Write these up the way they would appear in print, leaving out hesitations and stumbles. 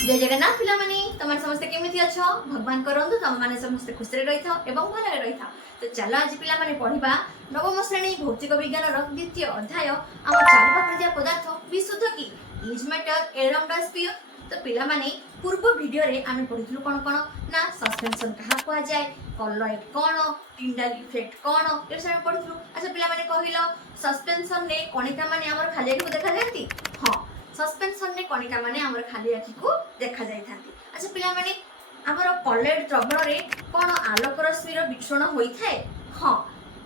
जय जगन्नाथ पिला माने तुम समस्त केमिति अछ भगवान करंतु तुम माने समस्त खुशी रही था एवं भल रही था। तो चलो आज पिला माने पढ़िबा नवम श्रेणी भौतिक विज्ञान रो द्वितीय अध्याय आम चारिपाखरिया पदार्थ विशुद्ध की is matter around us sphere. तो पिला माने पूर्व वीडियो रे आमे पढिथलु कोन कोन ना सस्पेंशन कहा को जाय कॉलॉइड कोन टिंडल इफेक्ट कोन ए सब पढिथलु। अच्छा पिला माने कहिलो सस्पेंशन ने कणिका माने हमर खाली को देखा जायती। हां सस्पेंशन ने कणिका माने हमर खाली आखि को देखा जाय थांती। अच्छा पिला माने हमर कॉलॉइड द्रवण रे कोन आलोक रश्मिर विक्षण होई थाए। हां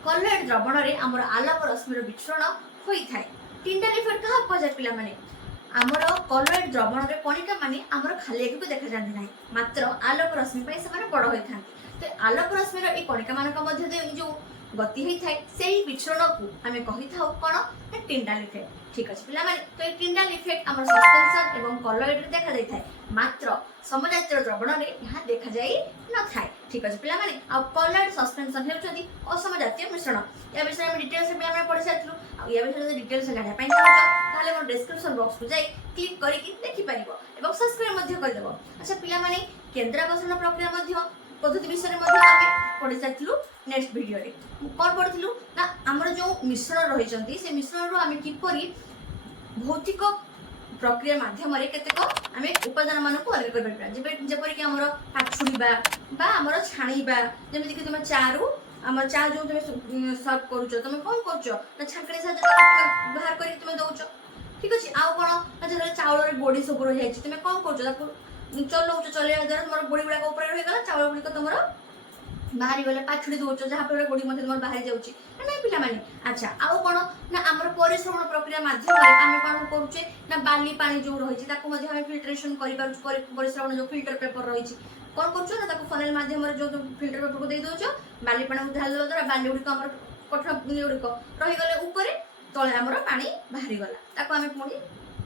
कॉलॉइड द्रवण रे हमर आलोक रश्मिर विक्षण होई थाए। टिंडल इफेक्ट कहा को जाय पिला माने हमर कॉलॉइड द्रवण रे कणिका माने हमर खाली आखि को देखा जांती नाही मात्र आलोक रश्मि पई समान बड़ होई थांती। तो आलोक रश्मिर ए कणिका मानक मध्य दे जो गति होई थाए सेही विक्षण को हमें कहि थाउ कोन टिंडल इफेक्ट। ठीक अछि पिला माने तो टिंडल इफेक्ट हमर सस्पेंशन एवं कॉलॉइड रे देखा जाय थाए मात्र समजातीय द्रवण रे यहा देखा जाय न थाए। ठीक अछि पिला माने आ कॉलॉइड सस्पेंशन हेउचंदी असमजातीय मिश्रण। या विषय में डिटेल्स में हम पढि साथलु आ या विषय में डिटेल्स जानिया पई चाहत ताले मोर डिस्क्रिप्शन बॉक्स को जाई क्लिक करी कि देखि परिबो एवं सब्सक्राइब मध्ये कर देबो। अच्छा पिला माने केंद्राकर्षण प्रक्रिया मध्ये पद्धति विषय में आमे पढि साथलु नेक्स्ट वीडियो रे कोन पढिथलु ना हमर जो मिश्रण रहिचंती से मिश्रण रो आमे किपरि भौतिक प्रक्रिया माध्यम रे केतेक आमे उपादान मान को अलग कर परबा जेपरि कि हमर पाछुडीबा बा हमर छाणीबा जेमिति कि तुम चारू हमर चा जो तुम सर्व करूचो तुम कोन करचो ना छाकणी सा बाहर करी तुम दउचो। ठीक अछि आ कोन जे चावल रे बोडी सब रहि जाय तुम कोन करचो ताको चलौचो चले द्वारा तुम बोडी गुडा ऊपर रहि गला चावल गुडी को तुमरो बाहरी गले पाछुडी दउचो जहा पर बोडी मध्ये तुम बाहर जाउची ना पिला माने। अच्छा आउ कोन ना हमर परिश्रमण प्रक्रिया माध्यम रे आमे कोन करूचे ना बाली पानी जो रहिची ताको मध्ये हम फिल्ट्रेशन करि पारु परिश्रमण जो फिल्टर पेपर रहिची कोन करचो ना ताको फनेल माध्यम रे जो फिल्टर पेपर को दे दोचो बाली पानी ढाल दो द्वारा बाली गुडी को हमर कठोर गुडी को रहि गले ऊपर तळे हमर पानी बाहरी गला ताको आमे पुणी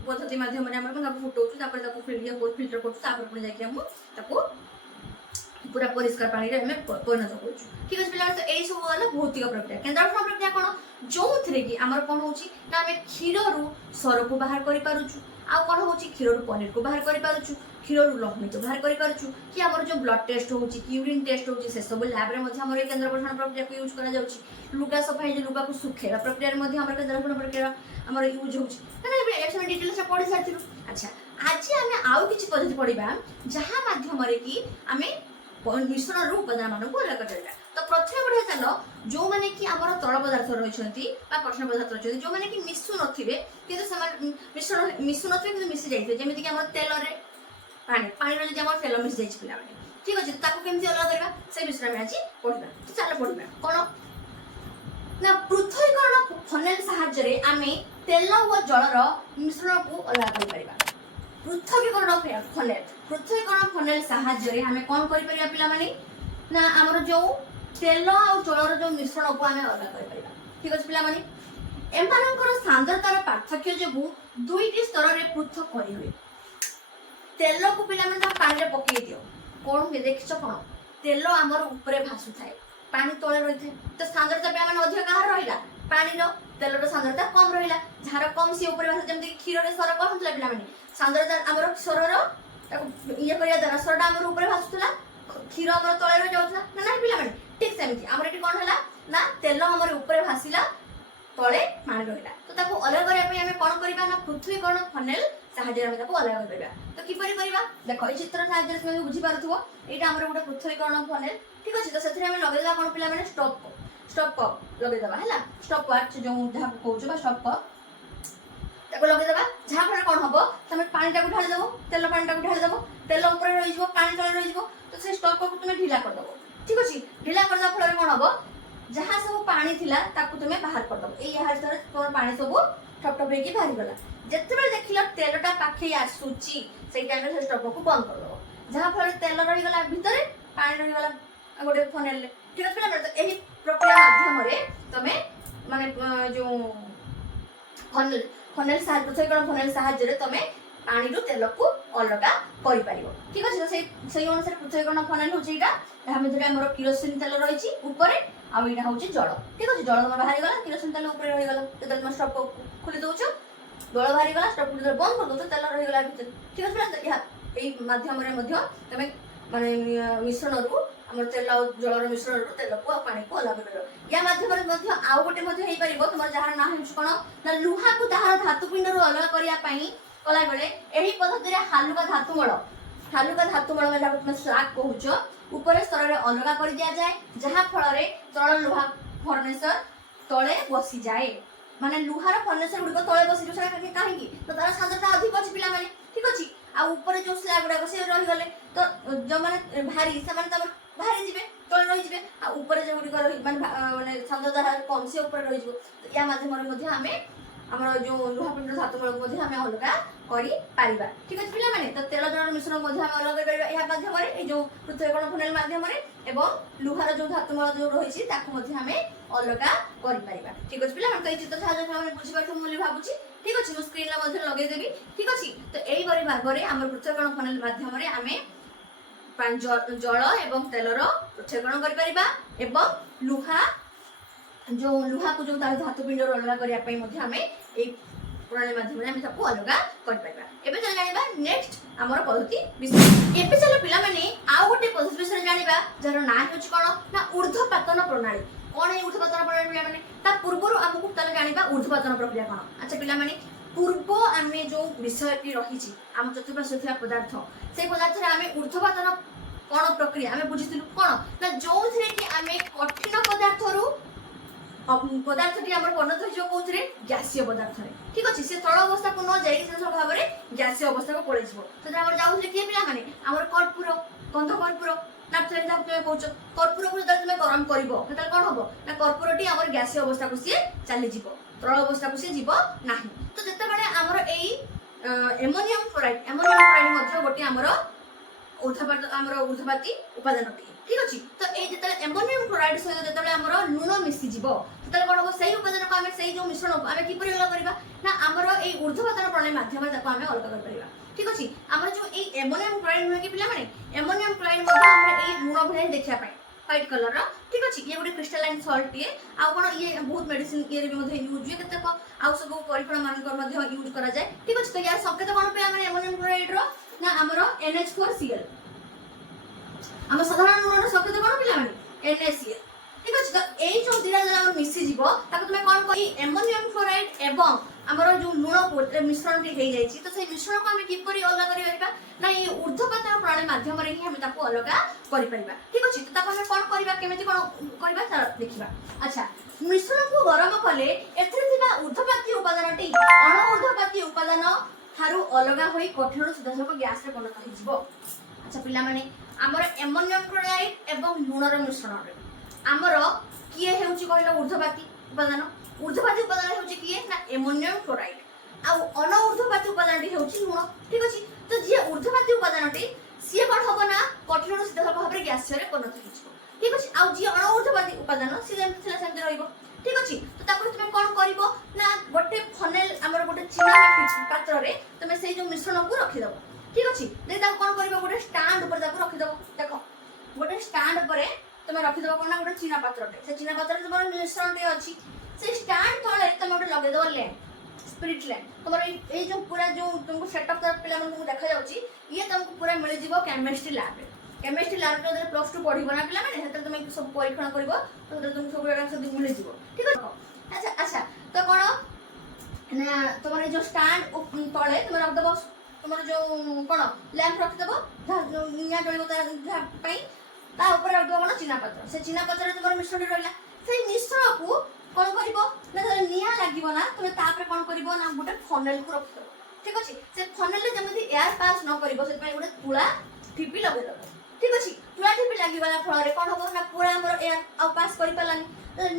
पद्धति माध्यम रे हमर को ताको फुटौचो तापर ताको फिल्टर करचो तापर पुणी जाके हम ताको पूरा परिष्कार पानी रे हमें परिणत करछु। ठीक अछि पिला तो एई सब वाला भौतिक प्रक्रिया केंद्राकर्षण प्रक्रिया कोन जो थरे कि हमर कोन होची ना हमें क्षीर रु सर को बाहर करि पारुछु आ कोन होची क्षीर रु पनीर को बाहर करि पारुछु क्षीर रु लहुनी को बाहर करि पारुछु कि हमर जो ब्लड टेस्ट होची कि यूरिन टेस्ट होची से सब लैब रे मध्ये हमर केंद्राकर्षण प्रक्रिया को यूज करा जाउची। लुगा सफाई जो लुगा को सुखेरा प्रक्रिया रे मध्ये हमर केंद्राकर्षण प्रक्रिया हमर यूज होची ना एबे डिटेल्स से पढि साथिलु। अच्छा आज हमें आउ किछि पद्धति पढिबा जहा माध्यम रे कि हमें मिश्रण रूप उपादान मान को अलग करबा। तो प्रथम बढ़िया चलो जो माने कि हमर तळ पदार्थ रहिसंती बा कठोर पदार्थ रहिसंती जो माने कि मिसु नथिबे किंतु समान मिश्रण मिसु नथिबे किंतु मिसि जाइथे जेमिति कि हमर तेल रे पानी रे जे हमर तेल मिसि जाइछ पिला माने। ठीक अछि ताको केमति अलग करबा से विषय में आज पढिबा। तो चलो पढिबा कोन ना पृथक्करण फनेल सहायता रे आमे तेल और जल रो मिश्रण को अलग कर परिबा। पृथक्करण फनेल सहायता रे हमें कोन करि परिया पिला माने ना हमर जो तेल और जल जो मिश्रण को हमें अलग कर परिया। ठीक अछि पिला माने एमानकर सांद्रतार पार्थक्य जेबु दुईटी स्तर रे पृथक करि होय। तेल को पिला माने पानी रे पकई दियो कोन के देखिछ कोन तेल हमर ऊपर भासु थाए पानी तळे रहि थाए तो सांद्रता पे माने अधिक कहार रहिला पानी रो तेल रो सांद्रता कम रहिला झार कम से ऊपर भासु जेमति क्षीर रे सर कम थला पिला माने सांद्रता हमर सर रो ये करिया द्वारा सरटा हमर ऊपर भासुतला क्षीर हमर तळे रहि जाउतला ना ना पिला माने। ठीक सेमति हमर एटी कोन हला ना तेल हमर ऊपर भासिला तळे पानी रहिला तो ताको अलग करिया पे हमें कोन करबा ना पृथ्वीकरण फनेल सहायता रे ताको अलग करबा। तो किपरि करबा देखो ए चित्र सहायता रे तुम बुझी पारथुबो एटा हमर गोटे पृथ्वीकरण फनेल। ठीक अछि तो सेथरे हमें लगेला कोन पिला माने स्टॉप कप लगे दबा हैला स्टॉप वाच जो जहा कहउछ बा स्टॉप कप ताको लगे दबा जहा फरे कोन हबो तमे पानी टाको ढाली देबो तेल पानी टाको ढाली देबो तेल ऊपर रहि जबो पानी तळे रहि जबो तो से स्टॉप कप तुमे ढिला कर देबो। ठीक अछि ढिला कर दा फरे कोन हबो जहा सब पानी थिला ताको तुमे बाहर कर देबो एई हार तरे तोर पानी सब ठप ठप हेकी बाहर गला जेतेबे देखिलो तेलटा पाखे आसुची सेई टाइम रे से स्टॉप को बंद कर देबो जहा फरे तेल रहि गला भितरे पानी रहि गला गोटे फनेल ले। ठीक अछि पिला तो एही प्रक्रिया माध्यम रे तमे माने जो फनेल साहाय्य पृथक्करण फनेल सहायता रे तमे पानी रो तेल को अलगा करि परिबो। ठीक अछि तो सेई अनुसार पृथक्करण फनेल होची एटा हम धरे हमर केरोसिन तेल रहिची ऊपर आ एटा होची जल। ठीक अछि जल तमे बाहरी गला केरोसिन तेल ऊपर रहि गला तो तमे स्टॉप को खोली दोचो जल बाहरी गला स्टॉप को बंद कर दोचो तेल रहि गला भीतर। ठीक अछि या এই ମାଧ୍ୟମରେ ମଧ୍ୟ ତମେ ମାନେ ମିଶ୍ରଣରୁ ଆମର ତେଲ ଆଉ ଜଳର ମିଶ୍ରଣରୁ ତେଲକୁ ଆଉ ପାଣିକୁ ଅଲଗା କରିପାରିବ। ୟା ମାଧ୍ୟମରେ ମଧ୍ୟ ଆଉ ଗୋଟେ ମଧ୍ୟ ହେଇପାରିବ, ତୁମର ଯାହାର ନାଁ ହେଉଛି କ'ଣ ନା ଲୁହାକୁ ତାହାର ଧାତୁପିଣ୍ଡରୁ ଅଲଗା କରିବା ପାଇଁ କଲାବେଳେ ଏହି ପଦ୍ଧତିରେ ହାଲୁକା ଧାତୁମଳ ଯାହାକୁ ତୁମେ ସ୍ଲାଗ୍ କହୁଛ ଉପରେ ସ୍ତରରେ ଅଲଗା କରି ଦିଆଯାଏ, ଯାହା ଫଳରେ ତରଳ ଲୁହା ଫର୍ନେସର ତଳେ ବସିଯାଏ। ମାନେ ଲୁହାର ଫର୍ନେସର ଗୁଡ଼ିକ ତଳେ ବସିଯିବ, ସେଟା କାହିଁକି ତ ତାର ସାନ୍ଦ୍ରତା ଅଧିକ ଅଛି ପିଲାମାନେ, ଠିକ ଅଛି। ଆଉ ଉପରେ ଯୋଉ ସ୍ଲାବ୍ ଗୁଡାକ ସେ ରହିଗଲେ ତ ଯୋଉମାନେ ଭାରି ସେମାନେ ତମର ବାହାରି ଯିବେ, ତଳେ ରହିଯିବେ, ଆଉ ଉପରେ ଯୋଉଗୁଡ଼ିକ ମାନେ ସାନ୍ଦ୍ରତା କମ୍ ସେ ଉପରେ ରହିଯିବ। ତ ୟା ମାଧ୍ୟମରେ ମଧ୍ୟ ଆମେ ଆମର ଯୋଉ ଲୁହାପିଣ୍ଡ ଧାତୁମଳକୁ ମଧ୍ୟ ଆମେ ଅଲଗା କରିପାରିବା, ଠିକ ଅଛି ପିଲାମାନେ। ତ ତେଲ ଜଳର ମିଶ୍ରଣ ମଧ୍ୟ ଆମେ ଅଲଗା କରିପାରିବା ଏହା ମାଧ୍ୟମରେ, ଏଇ ଯୋଉ ପୃଥକୀକରଣ ଫନେଲ ମାଧ୍ୟମରେ, ଏବଂ ଲୁହାର ଯୋଉ ଧାତୁମଳ ଯୋଉ ରହିଛି ତାକୁ ମଧ୍ୟ ଆମେ ଅଲଗା କରିପାରିବା, ଠିକ ଅଛି ପିଲାମାନେ। ତ ଏଇ ଚିତ୍ର ସାହାଯ୍ୟରେ ଆମେ ବୁଝିପାରୁଥିବୁ ବୋଲି ଭାବୁଛି, ଠିକ ଅଛି। ମୁଁ ସ୍କ୍ରିନରେ ମଧ୍ୟ ଲଗେଇଦେବି, ଠିକ ଅଛି। ତ ଏଇପରି ଭାବରେ ଆମର ପୃଥକୀକରଣ ଫନେଲ ମାଧ୍ୟମରେ ଆମେ ଜଳ ଏବଂ ତେଲର ପୃଥକୀକରଣ କରିପାରିବା ଏବଂ ଲୁହାକୁ ଯୋଉ ତାର ଧାତୁପିଣ୍ଡରୁ ଅଲଗା କରିବା ପାଇଁ ମଧ୍ୟ ଆମେ ଏଇ ପ୍ରଣାଳୀ ମାଧ୍ୟମରେ ଆମେ ତାକୁ ଅଲଗା କରିପାରିବା। ଏବେ ଚାଲ ଜାଣିବା ନେକ୍ସଟ ଆମର ପଦ୍ଧତି ବିଷୟ। ଏବେ ଚାଲ ପିଲାମାନେ ଆଉ ଗୋଟେ ପଦ୍ଧତି ବିଷୟରେ ଜାଣିବା, ଯାହାର ନାଁ ହେଉଛି କ'ଣ ନା ଊର୍ଧ୍ୱପାତନ ପ୍ରଣାଳୀ। କ'ଣ ଏଇ ଊର୍ଧ୍ୱପାତନ ପ୍ରଣାଳୀ ପିଲାମାନେ? ତା ପୂର୍ବରୁ ଆମକୁ ତାହେଲେ ଜାଣିବା ଊର୍ଧ୍ୱପାତନ ପ୍ରକ୍ରିୟା କ'ଣ। ଆଚ୍ଛା ପିଲାମାନେ, ପୂର୍ବ ଆମେ ଯୋଉ ବିଷୟଟି ରହିଛି ଆମ ଚତୁଃପାର୍ଶ୍ୱରେ ଥିବା ପଦାର୍ଥ, ସେଇ ପଦାର୍ଥରେ ଆମେ ଊର୍ଧ୍ୱପାତନ କ'ଣ ପ୍ରକ୍ରିୟା ଆମେ ବୁଝିଥିଲୁ କ'ଣ ନା ଯୋଉଥିରେ କି ଆମେ କଠିନ ପଦାର୍ଥଟି ଆମର ପରିଣତ ହେଇଯିବ କୋଉଥିରେ ଗ୍ୟାସୀୟ ପଦାର୍ଥରେ, ଠିକ ଅଛି। ସେ ତଳ ଅବସ୍ଥାକୁ ନ ଯାଇ ସେ ସବୁ ଭାବରେ ଗ୍ୟାସୀୟ ଅବସ୍ଥାକୁ ପଳେଇଯିବ। ସେଟା ଆମର ଯାଉଥିଲେ କିଏ ପିଲାମାନେ? ଆମର କର୍ପୂର, ଗନ୍ଧ କର୍ପୂର, ନାଫ୍ଥଲିନ ଯାହାକୁ ତୁମେ କହୁଛ। କର୍ପୂରକୁ ଯେତେବେଳେ ତୁମେ ଗରମ କରିବ ସେତେବେଳେ କ'ଣ ହବ ନା କର୍ପୂରଟି ଆମର ଗ୍ୟାସୀୟ ଅବସ୍ଥାକୁ ସିଏ ଚାଲିଯିବ, ତରଳ ଅବସ୍ଥାକୁ ସିଏ ଯିବ ନାହିଁ। ତ ଯେତେବେଳେ ଆମର ଏଇ ଏମୋନିୟମ କ୍ଲୋରାଇଡ୍ ମଧ୍ୟ ଗୋଟେ ଆମର ଊର୍ଧ୍ୱପାତୀ ଉପାଦାନଟିଏ, ଠିକ ଅଛି। ତ ଏଇ ଯେତେବେଳେ ଏମୋନିୟମ କ୍ଲୋରାଇଡ୍ ସହିତ ଯେତେବେଳେ ଆମର ଲୁଣ ମିଶିଯିବ ସେତେବେଳେ କ'ଣ ହବ, ସେଇ ଉପାଦାନକୁ ଆମେ ସେଇ ଯୋଉ ମିଶ୍ରଣକୁ ଆମେ କିପରି ଅଲଗା କରିବା ନା ଆମର ଏଇ ଊର୍ଧ୍ୱପାତନ ପ୍ରଣାଳୀ ମାଧ୍ୟମରେ ତାକୁ ଆମେ ଅଲଗା କରିପାରିବା, ଠିକ ଅଛି। ଆମର ଯୋଉ ଏଇ ଏମୋନିୟମ କ୍ଲୋରାଇଡ୍ ନୁହେଁ କି ପିଲାମାନେ, ଏମୋନିୟମ କ୍ଲୋରାଇଡ୍ ମଧ୍ୟ ଆମର ଏଇ ଲୁଣ ଭଳିଆ ଦେଖିବା ପାଇଁ ହ୍ୱାଇଟ୍ କଲରର, ଠିକ ଅଛି। ଇଏ ଗୋଟେ କ୍ରିଷ୍ଟାଲାଇନ୍ ସଲ୍ଟଟିଏ। ଆଉ କ'ଣ ଇଏ ବହୁତ ମେଡିସିନ ଇଏରେ ବି ମଧ୍ୟ ୟୁଜ୍ ହୁଏ, କେତେକ ଆଉ ସବୁ ପରୀକ୍ଷଣ ମାନଙ୍କର ମଧ୍ୟ ୟୁଜ୍ କରାଯାଏ, ଠିକ ଅଛି। ତ ୟାର ସଂକେତ କ'ଣ ପିଲାମାନେ ଏମୋନିୟମ କ୍ଲୋରାଇଡ୍ର ନା ଆମର NH4Cl। ଆମ ସାଧାରଣ ଲୁଣର ସଂକେତ କ'ଣ ପିଲାମାନେ? NaCl, ଠିକ ଅଛି। ତ ଏଇ ଯୋଉ ଦିଟା ଯାକ ଆମର ମିଶିଯିବ ତାକୁ ତୁମେ କ'ଣ କହି ଏମୋନିୟମ କ୍ଲୋରାଇଡ୍ ଏବଂ ଆମର ଯୋଉ ଲୁଣ ମିଶ୍ରଣଟି ହେଇଯାଇଛି, ତ ସେଇ ମିଶ୍ରଣକୁ ଆମେ କିପରି ଅଲଗା କରିପାରିବା ନା ଏଇ ଊର୍ଧ୍ୱପାତନ ପ୍ରଣାଳୀ ମାଧ୍ୟମରେ ହିଁ ଆମେ ତାକୁ ଅଲଗା କରିପାରିବା, ଠିକ ଅଛି। ତ ତାକୁ ଆମେ କ'ଣ କରିବା, କେମିତି କ'ଣ କରିବା ତାର ଦେଖିବା। ଆଚ୍ଛା, ମିଶ୍ରଣକୁ ଗରମ କଲେ ଏଥିରେ ଥିବା ଊର୍ଧ୍ୱପାତୀ ଉପାଦାନଟି ଅଣ ଊର୍ଧ୍ୱପାତୀ ଉପାଦାନ ଠାରୁ ଅଲଗା ହୋଇ କଠିନରୁ ସିଧାସଳଖ ଗ୍ୟାସରେ ପରିଣତ ହେଇଯିବ। ଆଚ୍ଛା ପିଲାମାନେ, ଆମର ଏମୋନିୟମ କ୍ଲୋରାଇଡ୍ ଏବଂ ଲୁଣର ମିଶ୍ରଣରେ ଆମର କିଏ ହେଉଛି କହିଲ ଊର୍ଧ୍ୱପାତୀ ଉପାଦାନ? ଊର୍ଧ୍ୱପାତୀ ଉପାଦାନ ହେଉଛି କିଏ ନା ଏମୋନିୟମ କ୍ଲୋରାଇଡ୍, ଆଉ ଅଣ ଊର୍ଧ୍ୱପାତୀ ଉପାଦାନଟି ହେଉଛି ଲୁଣ, ଠିକ ଅଛି। ତ ଯିଏ ଊର୍ଧ୍ୱପାତୀ ଉପାଦାନଟି ସିଏ କ'ଣ ହବ ନା କଠିନରୁ ସିଧାସଳଖ ଭାବରେ ଗ୍ୟାସୀୟରେ ପରିଣତ ହେଇଯିବ, ଠିକ ଅଛି। ଆଉ ଯିଏ ଅଣ ଊର୍ଧ୍ୱପାତୀ ଉପାଦାନ ସିଏ ଯେମିତି ଥିଲା ସେମିତି ରହିବ, ଠିକ ଅଛି। ତ ତାକୁ ତୁମେ କ'ଣ କରିବ ନା ଗୋଟେ ଫନେଲ ଆମର ଗୋଟେ ଚିନା ପାତ୍ରରେ ତୁମେ ସେଇ ଯୋଉ ମିଶ୍ରଣକୁ ରଖିଦେବ, ଠିକ ଅଛି। ଦେନ୍ ତାକୁ କ'ଣ କରିବ, ଗୋଟେ ଷ୍ଟାଣ୍ଡ ଉପରେ ତାକୁ ରଖିଦେବ। ଦେଖ, ଗୋଟେ ଷ୍ଟାଣ୍ଡ ଉପରେ তুমি ରଖିଦେବ କ'ଣ ନା ଗୋଟେ ଚିନା ପାତ୍ରଟେ, ସେ ଚିନା ପାତ୍ରରେ ତୁମର ମିଶ୍ରଣଟି ଅଛି, ସେ ଷ୍ଟାଣ୍ଡ ତଳେ ତମେ ଗୋଟେ ଲଗେଇଦେବ ଲ୍ୟାମ୍ପ, ସ୍ପିରିଟ୍ ଲ୍ୟାମ୍ପ। ତୁମର ଏଇ ଯୋଉ ପୁରା ଯୋଉ ତୁମକୁ ସେଟଅପ୍ ପିଲାମାନଙ୍କୁ ଦେଖାଯାଉଛି ଇଏ ତୁମକୁ ପୁରା ମିଳିଯିବ କେମିଷ୍ଟ୍ରି ଲ୍ୟାବ୍ରେ। କେମିଷ୍ଟ୍ରି ଲ୍ୟାବ୍ରେ ଯେତେବେଳେ +2 ପଢ଼ିବ ନା ପିଲାମାନେ, ସେତେବେଳେ ତୁମେ ସବୁ ପରୀକ୍ଷଣ କରିବ, ତ ସେତେବେଳେ ତୁମକୁ ସବୁ ଏଗୁଡ଼ା ସବୁ ମିଳିଯିବ, ଠିକ ଅଛି। ଆଚ୍ଛା, ତ କ'ଣ ନା ତୁମର ଏଇ ଯୋଉ ଷ୍ଟାଣ୍ଡ ତଳେ ତୁମେ ରଖିଦେବ ତୁମର ଯୋଉ କ'ଣ ଲ୍ୟାମ୍ପ ରଖିଦେବ, ନିଆଁ ଜଳିବ ତା ପାଇଁ। ତା ଉପରେ ରଖିଦେବ କ'ଣ ଚିନା ପାତ୍ର, ସେ ଚିନା ପାତ୍ରରେ ତୁମର ମିଶ୍ରଣଟି ରହିଲା। ସେଇ ମିଶ୍ରଣକୁ କ'ଣ କରିବ ନା ଯେତେବେଳେ ନିଆଁ ଲାଗିବ ନା ତୁମେ ତାପରେ କ'ଣ କରିବ ନା ଗୋଟେ ଫନେଲକୁ ରଖିଦେବ, ଠିକ ଅଛି। ସେ ଫନେଲରେ ଯେମିତି ଏୟାର ପାସ୍ ନ କରିବ ସେଥିପାଇଁ ଗୋଟେ ତୁଳା ଠିପି ଲଗେଇଦେବ, ଠିକ ଅଛି। ତୁଳା ଠିପି ଲାଗିଗଲା ଫଳରେ କ'ଣ ହବ ନା ପୁରା ଆମର ଏୟାର ଆଉ ପାସ୍ କରିପାରିଲାନି,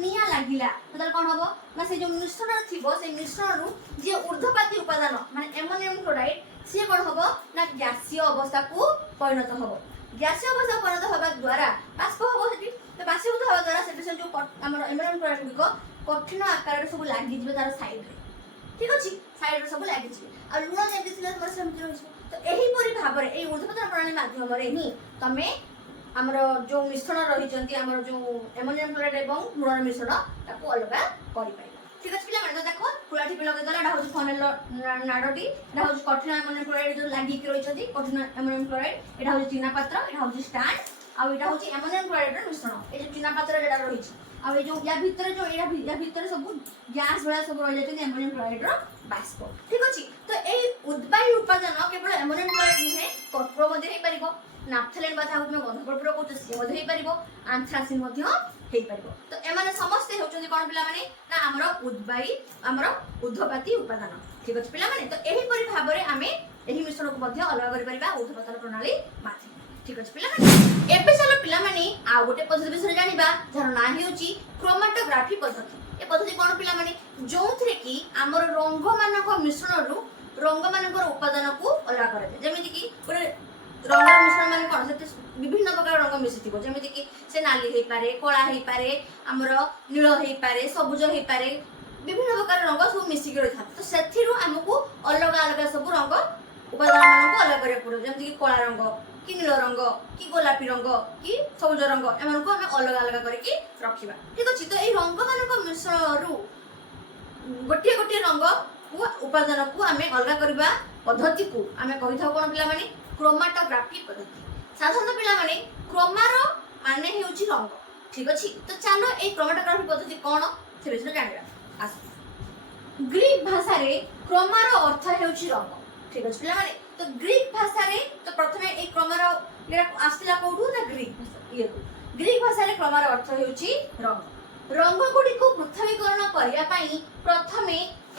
ନିଆଁ ଲାଗିଲା ସେତେବେଳେ କ'ଣ ହବ ନା ସେ ଯୋଉ ମିଶ୍ରଣ ଥିବ ସେଇ ମିଶ୍ରଣରୁ ଯିଏ ଊର୍ଧ୍ୱପାତୀ ଉପାଦାନ ମାନେ ଏମୋନିୟମ କ୍ଲୋରାଇଡ୍ ସିଏ କ'ଣ ହବ ନା ଗ୍ୟାସୀୟ ଅବସ୍ଥାକୁ ପରିଣତ ହବ। ଗ୍ୟାସୀୟ ଅବସ୍ଥା ପରିଣତ ହେବା ଦ୍ୱାରା ବାଷ୍ପ ହବ ସେଠି, ତ ବାଷ୍ପୀଭୂତ ହେବା ଦ୍ୱାରା ସେଠି ସେ ଯୋଉ ଆମର ଏମୋନିୟମ କ୍ଲୋରାଇଡ୍ ଗୁଡ଼ିକ କଠିନ ଆକାରରେ ସବୁ ଲାଗିଯିବେ ତାର ସାଇଡ୍ରେ, ଠିକ ଅଛି। ସାଇଡ୍ରେ ସବୁ ଲାଗିଯିବେ, ଆଉ ଲୁଣ ଯେମିତି ଥିଲା ତୁମର ସେମିତି ରହିଯିବ। ତ ଏହିପରି ଭାବରେ ଏଇ ଊର୍ଧ୍ୱପାତନ ପ୍ରଣାଳୀ ମାଧ୍ୟମରେ ହିଁ ତମେ ଆମର ଯୋଉ ମିଶ୍ରଣ ରହିଛନ୍ତି ଆମର ଯୋଉ ଏମୋନିୟମ କ୍ଲୋରାଇଡ୍ ଏବଂ ଲୁଣର ମିଶ୍ରଣ ତାକୁ ଅଲଗା କରିପାରିବ। ঠিক আছে ପିଲାମାନେ ତ ଦେଖ କୁଳାଠି ବି ଲଗେଇଦେଲା ଏଟା ହଉଛି ଫନେଲ ନାଡଟି ଏଟା ହଉଛି କଠିନ ଆମୋନିୟମ କ୍ଲୋରାଇଡ ଯୋଉ ଲାଗିକି ରହିଛନ୍ତି କଠିନ ଆମୋନିୟମ କ୍ଲୋରାଇଡ ଏଟା ହଉଛି ଚୀନା ପାତ୍ର ଏଟା ହଉଛି ଷ୍ଟାଣ୍ଡ ଆଉ ଏଟା ହଉଛି ଆମୋନିୟମ କ୍ଲୋରାଇଡ ର ମିଶ୍ରଣ ଏ ଯୋଉ ଚୀନା ପାତ୍ର ଯେଟା ରହିଛି ଆଉ ଏ ଯୋଉ ୟା ଭିତରେ ଯୋଉ ୟା ଭିତରେ ସବୁ ଗ୍ୟାସ ଭଳିଆ ସବୁ ରହି ଯାଇଛନ୍ତି ଆମୋନିୟମ କ୍ଲୋରାଇଡ ର ବାଷ୍ପ ଠିକ ଅଛି ତ ଏଇ ଉଦ୍ବାୟୀ ଉପାଦାନ କେବଳ ଆମୋନିୟମ କ୍ଲୋରାଇଡ ନୁହେଁ କର୍ପୂର ମଧ୍ୟ ହେଇପାରିବ ନାଫଥାଲିନ ବା ଯାହାକୁ ଆମେ ଗନ୍ଧ କର୍ପୂର କହୁଛେ ସିଏ ମଧ୍ୟ ହେଇପାରିବ ଆନ୍ଥ୍ରାସିନ ମଧ୍ୟ ହେଇପାରିବ ତ ଏମାନେ ସମସ୍ତେ ହେଉଛନ୍ତି କ'ଣ ପିଲାମାନେ ନା ଆମର ଉଦ୍ବାୟୀ ଆମର ଉର୍ଦ୍ଧ୍ୱପାତୀ ଉପାଦାନ ଠିକ ଅଛି ପିଲାମାନେ ତ ଏହିପରି ଭାବରେ ଆମେ ଏହି ମିଶ୍ରଣକୁ ମଧ୍ୟ ଅଲଗା କରିପାରିବା ଉର୍ଦ୍ଧ୍ୱପାତନ ପ୍ରଣାଳୀ ମାଧ୍ୟମରେ ଠିକ ଅଛି ପିଲାମାନେ ଏବେ ଚାଲ ପିଲାମାନେ ଆଉ ଗୋଟେ ପଦ୍ଧତି ବିଷୟରେ ଜାଣିବା ଯାହାର ନାଁ ହେଉଛି କ୍ରୋମାଟୋଗ୍ରାଫି ପଦ୍ଧତି ଏ ପଦ୍ଧତି କ'ଣ ପିଲାମାନେ ଯୋଉଥିରେ କି ଆମର ରଙ୍ଗମାନଙ୍କ ମିଶ୍ରଣରୁ ରଙ୍ଗମାନଙ୍କର ଉପାଦାନକୁ ଅଲଗା କରାଯାଏ ଯେମିତି କି ଗୋଟେ ରଙ୍ଗର ମିଶ୍ରଣ ମାନେ କ'ଣ ସେଠି ବିଭିନ୍ନ ପ୍ରକାର ରଙ୍ଗ ମିଶିଥିବ ଯେମିତି କି ସେ ନାଲି ହେଇପାରେ କଳା ହେଇପାରେ ଆମର ନୀଳ ହେଇପାରେ ସବୁଜ ହେଇପାରେ ବିଭିନ୍ନ ପ୍ରକାର ରଙ୍ଗ ସବୁ ମିଶିକି ରହିଥାନ୍ତି ତ ସେଥିରୁ ଆମକୁ ଅଲଗା ଅଲଗା ସବୁ ରଙ୍ଗ ଉପାଦାନ ମାନଙ୍କୁ ଅଲଗା କରିବାକୁ ପଡ଼ିବ ଯେମିତି କି କଳା ରଙ୍ଗ କି ନୀଳ ରଙ୍ଗ କି ଗୋଲାପୀ ରଙ୍ଗ କି ସବୁଜ ରଙ୍ଗ ଏମାନଙ୍କୁ ଆମେ ଅଲଗା ଅଲଗା କରିକି ରଖିବା ଠିକ ଅଛି ତ ଏଇ ରଙ୍ଗମାନଙ୍କ ମିଶ୍ରଣରୁ ଗୋଟିଏ ଗୋଟିଏ ରଙ୍ଗ ଉପାଦାନକୁ ଆମେ ଅଲଗା କରିବା ପଦ୍ଧତିକୁ ଆମେ କହିଥାଉ କ'ଣ ପିଲାମାନେ କ୍ରୋମାଟୋଗ୍ରାଫି ପଦ୍ଧତି ସାଧାରଣତଃ ପିଲାମାନେ କ୍ରୋମାର ମାନେ ହେଉଛି ରଙ୍ଗ ଠିକ ଅଛି ତ ଚାଲ ଏଇ କ୍ରୋମାଟୋଗ୍ରାଫି ପଦ୍ଧତି କ'ଣ ସେ ବିଷୟରେ ଜାଣିବା ଆସ ଗ୍ରୀକ ଭାଷାରେ କ୍ରୋମାର ଅର୍ଥ ହେଉଛି ରଙ୍ଗ ଠିକ ଅଛି ପିଲାମାନେ ତ ଗ୍ରୀକ ଭାଷାରେ ତ ପ୍ରଥମେ ଏଇ କ୍ରୋମାର ଆସିଲା କୋଉଠୁ ନା ଗ୍ରୀକ ଭାଷାରେ କ୍ରୋମାର ଅର୍ଥ ହେଉଛି ରଙ୍ଗ ରଙ୍ଗ ଗୁଡ଼ିକୁ ପୃଥକୀକରଣ କରିବା ପାଇଁ ପ୍ରଥମେ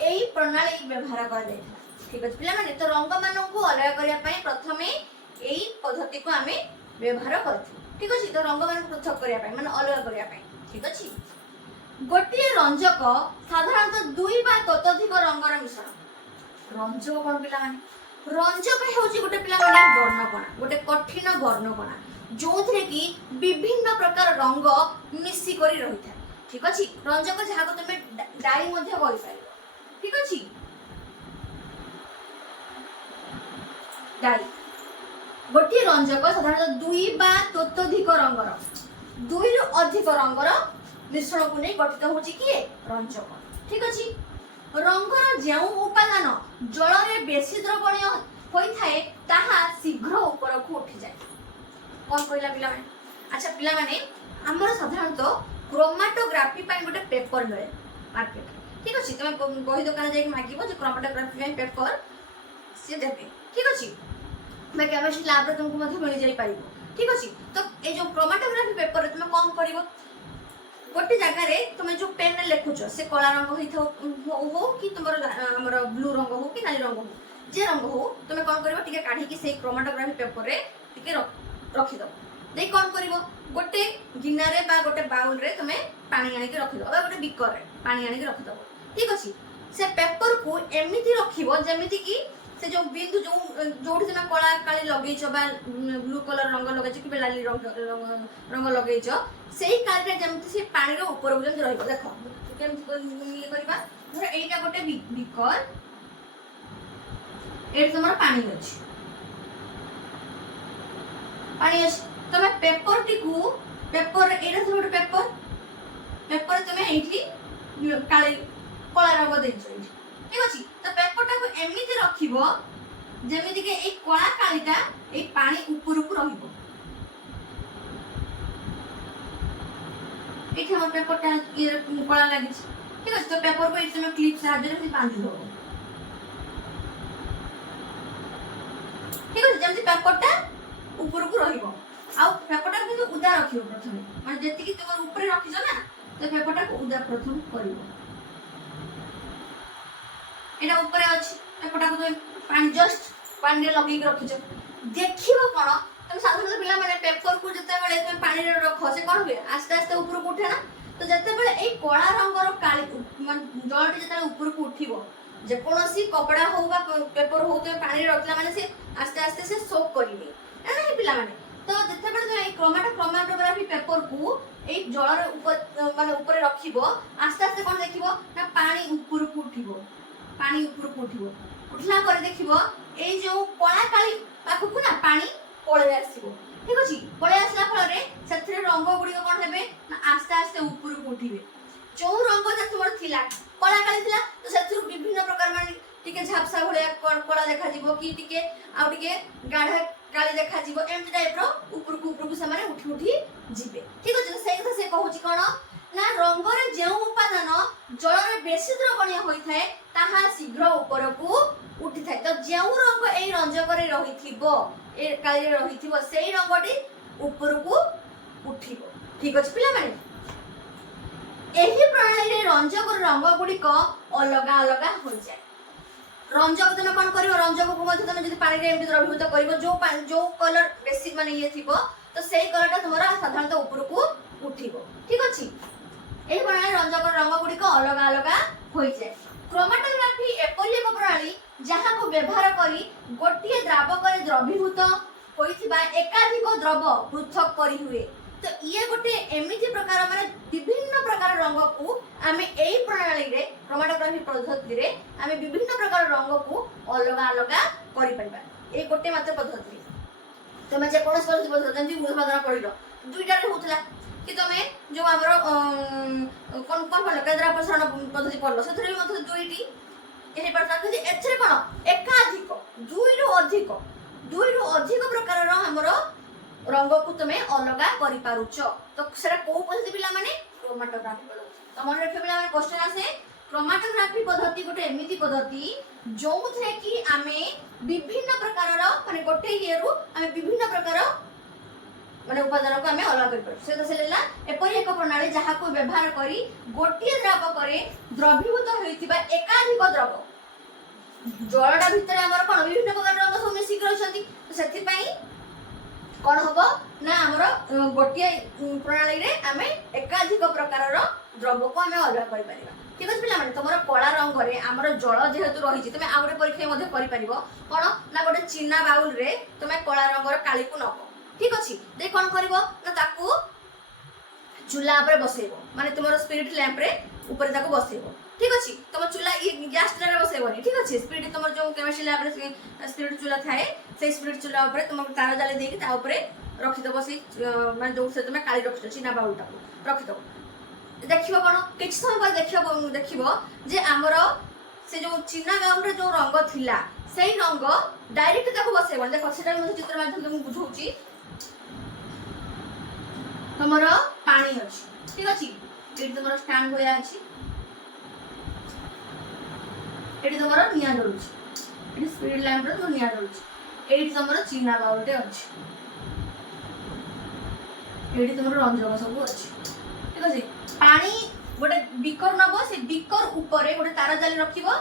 ଏଇ ପ୍ରଣାଳୀ ବ୍ୟବହାର କରାଯାଇଥିଲା ଠିକ ଅଛି ପିଲାମାନେ ତ ରଙ୍ଗମାନଙ୍କୁ ଅଲଗା କରିବା ପାଇଁ ପ୍ରଥମେ ଏଇ ପଦ୍ଧତିକୁ ଆମେ ବ୍ୟବହାର କରିଥିଲୁ ଠିକ ଅଛି ତ ରଙ୍ଗମାନଙ୍କୁ ପୃଥକ କରିବା ପାଇଁ ମାନେ ଅଲଗା କରିବା ପାଇଁ ଠିକ ଅଛି ଗୋଟିଏ ରଞ୍ଜକ ସାଧାରଣତଃ 2 ବା ତତୋଧିକ ରଙ୍ଗର ମିଶ୍ରଣ ରଞ୍ଜକ କ'ଣ ପିଲାମାନେ ରଞ୍ଜକ ହେଉଛି ଗୋଟେ ପିଲାମାନେ ବର୍ଣ୍ଣକଣା ଗୋଟେ କଠିନ ବର୍ଣ୍ଣକଣା ଯୋଉଥିରେ କି ବିଭିନ୍ନ ପ୍ରକାର ରଙ୍ଗ ମିଶିକରି ରହିଥାଏ ଠିକ ଅଛି ରଞ୍ଜକ ଯାହାକୁ ତମେ ଡାଇ ମଧ୍ୟ କହିପାରିବ ଠିକ ଅଛି ଡାଇ ଗୋଟିଏ ରଞ୍ଜକ ସାଧାରଣତଃ 2 ବା ତତୋଧିକ ରଙ୍ଗର 2ରୁ ଅଧିକ ରଙ୍ଗର ମିଶ୍ରଣକୁ ନେଇ ଗଠିତ ହେଉଛି କିଏ ରଞ୍ଜକ ଠିକ ଅଛି ରଙ୍ଗର ଯେଉଁ ଉପାଦାନ ଜଳରେ ବେଶୀ ଦ୍ରବଣୀୟ ହୋଇଥାଏ ତାହା ଶୀଘ୍ର ଉପରକୁ ଉଠିଯାଏ କ'ଣ କହିଲା ପିଲାମାନେ ଆଚ୍ଛା ପିଲାମାନେ ଆମର ସାଧାରଣତଃ କ୍ରୋମାଟୋଗ୍ରାଫି ପାଇଁ ଗୋଟେ ପେପର ମିଳେ ମାର୍କେଟରେ ଠିକ ଅଛି ତମେ ବହି ଦୋକାନ ଯାଇକି ମାଗିବ ଯେ କ୍ରୋମାଟୋଗ୍ରାଫି ପାଇଁ ପେପର ସିଏ ଦେବେ ଠିକ ଅଛି ବା କେମିଷ୍ଟ୍ରି ଲ୍ୟାବରେ ତୁମକୁ ମଧ୍ୟ ମିଳିଯାଇପାରିବ ଠିକ ଅଛି ତ ଏଇ ଯେଉଁ କ୍ରୋମାଟୋଗ୍ରାଫି ପେପରରେ ତୁମେ କ'ଣ କରିବ ଗୋଟେ ଜାଗାରେ ତୁମେ ଯେଉଁ ପେନ୍ରେ ଲେଖୁଛ ସେ କଳା ରଙ୍ଗ ହେଇଥାଉ ହଉ କି ତୁମର ଆମର ବ୍ଲୁ ରଙ୍ଗ ହଉ କି ନାଲି ରଙ୍ଗ ହଉ ଯେ ରଙ୍ଗ ହଉ ତୁମେ କ'ଣ କରିବ ଟିକେ କାଢ଼ିକି ସେଇ କ୍ରୋମାଟୋଗ୍ରାଫି ପେପରରେ ଟିକେ ରଖିଦେବ ଦେଇ କ'ଣ କରିବ ଗୋଟେ ଗିନାରେ ବା ଗୋଟେ ବାଉଲରେ ତୁମେ ପାଣି ଆଣିକି ରଖିଦେବ ବା ଗୋଟେ ବିକରରେ ପାଣି ଆଣିକି ରଖିଦେବ ଠିକ ଅଛି ସେ ପେପରକୁ ଏମିତି ରଖିବ ଯେମିତିକି ସେ ଯେଉଁ ବିନ୍ଦୁ ଯୋଉଠି ତୁମେ କଳା କାଳି ଲଗେଇଛ ବା ବ୍ଲୁ କଲର ରଙ୍ଗ ଲଗେଇଛ କିମ୍ବା ଲାଲି ରଙ୍ଗ ଲଗେଇଛ ସେଇ କାଳିଟା ଯେମିତି ସେ ପାଣିର ଉପରକୁ ଯେମିତି ରହିବ ଦେଖ କେମିତି ଇଏ କରିବା ଧର ଏଇଟା ଗୋଟେ ବିକର ଏଇଠି ତୁମର ପାଣି ଅଛି ତମେ ପେପରଟିକୁ ଏଇଟା ସବୁ ଗୋଟେ ପେପର ତୁମେ ଏଇଠି କଳା ରଙ୍ଗ ଦେଇଛ ଏଇଠି ଠିକ ଅଛି ତ ପେପରଟାକୁ ଏମିତି ରଖିବ ଯେମିତିକି ଏଇ କଳା କାଳିଟା ଏଇ ପାଣି ଉପରକୁ ରହିବ ଏଇଠି ଆମର ପେପରଟା କଳା ଲାଗିଛି ଠିକ ଅଛି ତ ପେପରକୁ ଏଇଠି ତମେ କ୍ଲିପ ସାହାଯ୍ୟରେ ବାନ୍ଧି ଦେବ ଠିକ ଅଛି ଯେମିତି ପେପରଟା ଉପରକୁ ରହିବ ଆଉ ପେପରଟାକୁ କିନ୍ତୁ ଉଦା ରଖିବ ପ୍ରଥମେ ମାନେ ଯେତିକି ତୁମର ଉପରେ ରଖିଛ ନା ତ ପେପରଟାକୁ ଉଦା ପ୍ରଥମେ କରିବ এটা উপরে আছে পেপরটাকে তুমি পানিরে লগাইকি রখিছ দেখিব কোণ তুমি সাধারণত পিলা মানে পেপরକୁ যেତେବେଳେ তুমি পানিরে রখ সে কোণ হুয়ে আস্তে আস্তে উপরକୁ উঠে না তো যেতেବେଳେ এই কলা রঙর কালি মানে জলটি যেতেବେଳେ উপরକୁ উঠিব যেকୌଣସି কপড়া হও বা পেপর হও তুমি পানিরে রখিলা মানে সে আস্তে আস্তে সে সোক করিবে না পিলা মানে তো যেতেବେଳେ তুমি এই ক্রোমাটোগ্রাফি পেপরକୁ এই জলর মানে উপরে রখিব আস্তে আস্তে কোণ দেখিব না পানি উপরକୁ উঠিব পানি উপরକୁ উঠিব উঠলা পরে দেখিব এই যে কলা কালি পাখকু না পানি পড়ে আসিব ঠিক আছে পড়ে আসলা ফলরে সেথিরে রঙ গুড়ি কোন হেবে না আস্তে আস্তে উপরକୁ উঠিবে যে রঙটা তোমার থিলা कला काली थिला तो सेथुरु विभिन्न प्रकार माने टिके झापसा भलिया कला देखा जिवो कि टिके आ टिके गाढ़ा काली देखा जिवो एमती टाइप रो ऊपर को से माने उठी उठी जिवे ठीक अछि से कथा से कहूची कोन ना रंगरे जेउ उपादान जल रे बेसी द्रवणीय होई थाए ताहा शीघ्र ऊपर को उठी थाए तो जेउ रंग एई रंजक रे रहिथिबो ए काली रे रहिथिबो सेई रंगटी ऊपर को उठिबो ठीक अछि पिला माने एही प्रणाली रे रंजक रंग गुडी को अलग अलग हो जाय रंजक तने कोन करिवो रंजक को मध्ये तने जदि पानी रे एमति द्रवीभूत करिवो जो कलर बेसी माने ये थिबो तो सेई कलरटा तुमरा साधारणतः ऊपर को उठिबो ठीक अछि एही प्रणाली रंजक रंग गुडी को अलग अलग होई जाय क्रोमैटोग्राफी एपरि एक प्रणाली जहा को व्यवहार करी गोटिए द्रावक रे द्रवीभूत होइथिबा एकाधिक द्रव पृथक करी हुए तो ये गोटे एमिति प्रकार माने विभिन्न प्रकार रंग को आमे एई प्रणाली रे क्रोमैटोग्राफी पद्धति रे आमे विभिन्न प्रकार रंग को अलग अलग करि परबा ए गोटे मात्र पद्धति तमे जे कोनस पद्धति जंती उदाहरण पडिलो दुईटा रे होतला कि तमे जो हमरो कोन कोन पडलो केद्रा प्रसारण पद्धति पडलो सेथरे मते दुईटी एही प्रकार कि एथरे कोन एकाधिक दुई रु अधिक प्रकार रो हमरो रंग को तमे अलग करि पारुचो तो सेरा को पद्धति पिला माने क्रोमैटोग्राफी पद्धति तो मन रखे पिला माने क्वेश्चन आसे क्रोमैटोग्राफी पद्धति गोटे एमिति पद्धति जोउथरे कि आमे विभिन्न प्रकार रो माने गोटे येरु आमे विभिन्न प्रकार माने उपादान को आमे अलग करि पारु से तो सेलेला एपरि एक प्रणाली जहा को व्यवहार करी गोटिए द्रव करे द्रवीभूत होइतिबा एकाधिक द्रव जलडा भितर हमर कोन विभिन्न प्रकार रंग सब मिसी रहछंती तो सेति पई कोन हबो ना हमर गोटिए प्रणाली रे आमे एकाधिक प्रकार रो द्रव को आमे अलग करि परिबा ठीक अछि पिला माने तमरो कला रंग रे हमर जल जेहेतु रही छि तमे आउरे परीक्षा मध्ये करि परिबो कोन ना गोटे चिन्ना बाउल रे तमे कला रंग रो काली को नबो ठीक अछि दे कोन करबो ना ताकू चूल्हा ऊपर बसेबो माने तुमरो स्पिरिट लैंप रे ऊपर ताको बसेबो ठीक अछि तुम चूल्हा गैस रे बसेबोनी ठीक अछि स्पिरिट तुमर जो केमिस्ट्री लैब रे स्पिरिट चूल्हा थाए से स्पिरिट चूल्हा ऊपर तुम तार जाले देकी ता ऊपर रखि दबो से माने जो से तुम काली रखछ चिना बाउलटा रखि दबो देखिबो कोन किछ समय बाद देखिबो जे हमरो से जो चिना बाउल रे जो रंग थिला सेही रंग डायरेक्ट ताको बसेबो देखो सेटा म चित्र माध्यम तुम बुझौची तमरो पानी अछि ठीक अछि एटी तमरो स्टैंड होया अछि एटी तमरो निया डरुछि एटी स्पिरिट लैंप रे तो निया डरुछि एटी तमरो चिना बाउलटे अछि एटी तमरो रंजक सब अछि ठीक अछि पानी गोटे बिकर नबो से बिकर ऊपर गोटे तार जाली रखिबो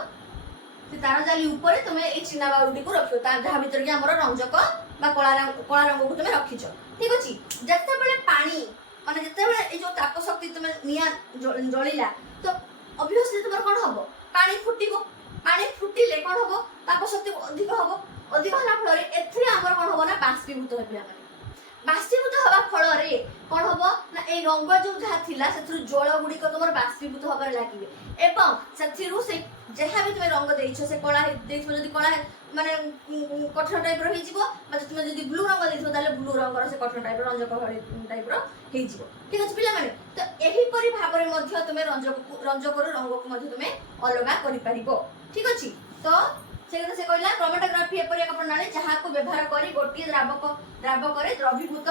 से तार जाली ऊपर तुमे ए चिना बाउलटी को रखियो ता जहा भीतर के हमरो रंजक बा कला रंग को तुमे रखिछो ठीक अछि जत्ते बेले पानी माने जत्ते बेले ए जो ताप शक्ति तुमे निया जळिला तो ऑब्वियसली तुमर कोन हबो पानी फुटिले कोन हबो ताप शक्ति अधिक होला फଳରେ एथरे हमर कोन हबो ना बाष्पीभूत हेबा बाष्पीभूत हवा फଳରେ कोन हबो ना ए रंग जो जहा थिला सेथु जल गुडी को तुमर बाष्पीभूत हबार लागिबे एवं सेथिरु से जेहा भी तुमे रंग देइछो से कला देइछो जदी कला माने कठोर टाइप रो हिजिबो बा तुमे जदी ब्लू रंग देइछो ताले ब्लू रंग रो से कठोर टाइप रो रंजक हळी टाइप रो हिजिबो ठीक अछि पिला माने तो एही परि भाबरे मध्य तुमे रंजक रो रंग को मध्य तुमे अलगा करि परिबो ठीक अछि तो से कहला क्रोमैटोग्राफी एपरि एक प्रणाली जहा को व्यवहार करी गोटिए द्रावक रे द्रवीभूत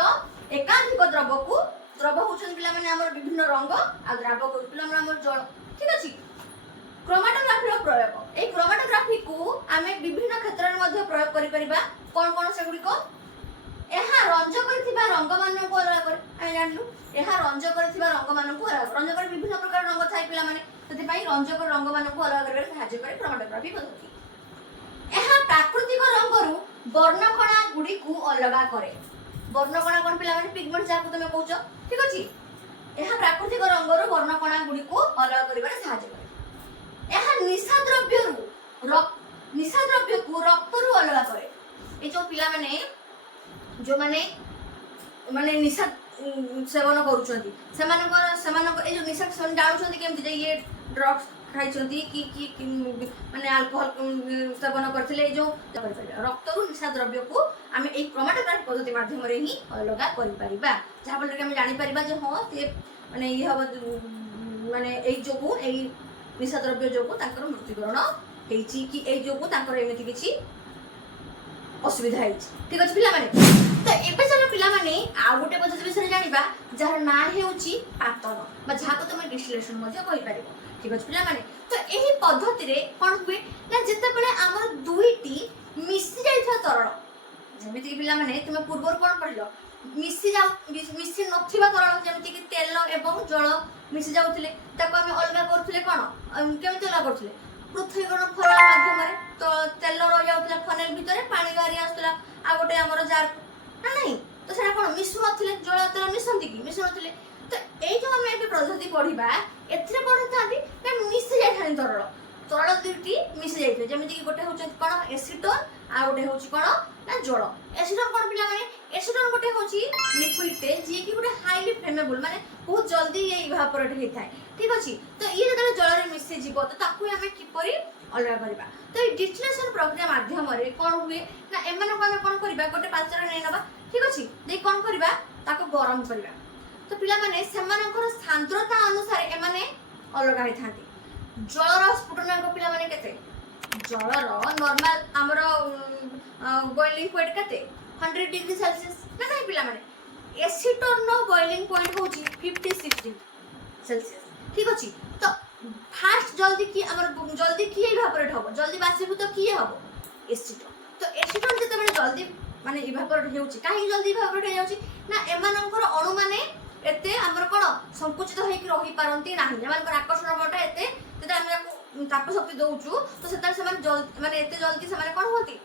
एकाधिक द्रव होछन पिला माने हमर विभिन्न रंग आ द्रावक पिला माने हमर जल ठीक अछि क्रोमैटोग्राफी रो प्रयोग ए क्रोमैटोग्राफी को आमे विभिन्न क्षेत्र रे मध्य प्रयोग करि परिबा कोन से गुडी को एहा रंजक करथिबा रंग मान को अलग करे आइ जानलु एहा रंजक करथिबा रंग मान को अलग रंजक कर विभिन्न प्रकार रंग थाई पिला माने तति पई रंजक रंग मान को अलग करे सहाय्य करे क्रोमैटोग्राफी पद्धति एहा प्राकृतिक रंगरु वर्णकणा गुडी को अलग करे वर्णकणा कोन पिला माने पिगमेंट जाको तमे कहउछ ठीक अछि एहा प्राकृतिक रंगरु वर्णकणा गुडी को अलग करिबारे सहाय्य करे एहा निशा द्रव्य को रक्तरु अलग करे ए जो पिला माने जो माने निशा सेवन करूछंती सेमानक ए जो निशा सेवन जानुछंती केमति जे ये ड्रग्स खाइछंती कि माने अल्कोहल सेवन करथिले जो रक्तरु निशा द्रव्य को आमे ए क्रोमैटोग्राफी पद्धति माध्यम रे ही अलग करि परिबा जहा बोल के हम जानि परिबा जे हां से माने ये हबो माने ए जोगु ए निशा द्रव्य जो मृत्युकरण होती कि ए जो एमती किसी असुविधा है। ठीक अच्छे पिला तो एबे चलो पिला माने आ गोटे पद्धति विषय जानिबा जार ना हेउची पातन बा जाको तुम डिस्टिलेशन मध्ये कहि पारिबो। ठीक अच्छे पिला तो एही पद्धति रे कोन हुए ना जते बेले हमर दुईटी मिसी जाइथा तरल जेमिति पिला माने तुम पूर्व कोन पढिलो मिसी नथिबा तरल जेमिति कि तेल एवं जल मिसी जाउथिले ताको हम अलगा करथुले कोन केमिति अलगा करथुले पृथ्वीकरण फरल माध्यम तो तेल रही जाउथला फनेल भितर पानी गारी आसुला आ गोटे हमर जार ना नहीं तो सेटा कोन मिसु नथिले जल तेल मिसंती कि मिसु नथिले तो एई जो हम एबे पद्धति पढिबा एथिरे कोन थांती ना मिसी जाय थानी तरल तरल दुईटी मिसी जाइथे जेमिति कि गोटे होछ कोन एसिटोन आ गोटे होछ कोन ना जल एसिटोन कोन पिला माने एसिटोन गोटे होछ लिक्विड टे जे कि गोटे हाईली फ्लेमेबल माने बहुत जल्दी ये इवापोरेट हे थाए। ठीक अछि तो ये जतले जल रे मिसी जीवो तो ताकू हमें किपरि अलग करबा तो ये डिस्टिलेशन प्रक्रिया माध्यम रे कोन हुए ना एमन को हमें कोन करबा गोटे पात्र नै नबा। ठीक अछि दे कोन करबा ताको गरम करबा तो पिला माने सेमानकर सांद्रता अनुसार एमाने अलग होई थांती जलर स्फुटनांक पिला माने केते जलर नॉर्मल हमरो बॉइलिंग पॉइंट केते 100 डिग्री सेल्सियस ना नहीं पिला माने एसिटोन नो बॉइलिंग पॉइंट होची 56 डिग्री सेल्सियस। ठीक अछि तो फास्ट जल्दी की हमर जल्दी की इवापोरेट होबो जल्दी बाष्पीभूत की होबो एसिटोन तो एसिटोन जते बेले जल्दी माने इवापोरेट हेउची काहे जल्दी इवापोरेट हे जाउची ना एमानकर अणु माने एते हमर कोन संकुचित होई कि रही पारंती नाही एमानकर आकर्षण बलटा एते जते हम ताप शक्ति दउचू तो सेता से माने एते जल्दी से माने कोन होती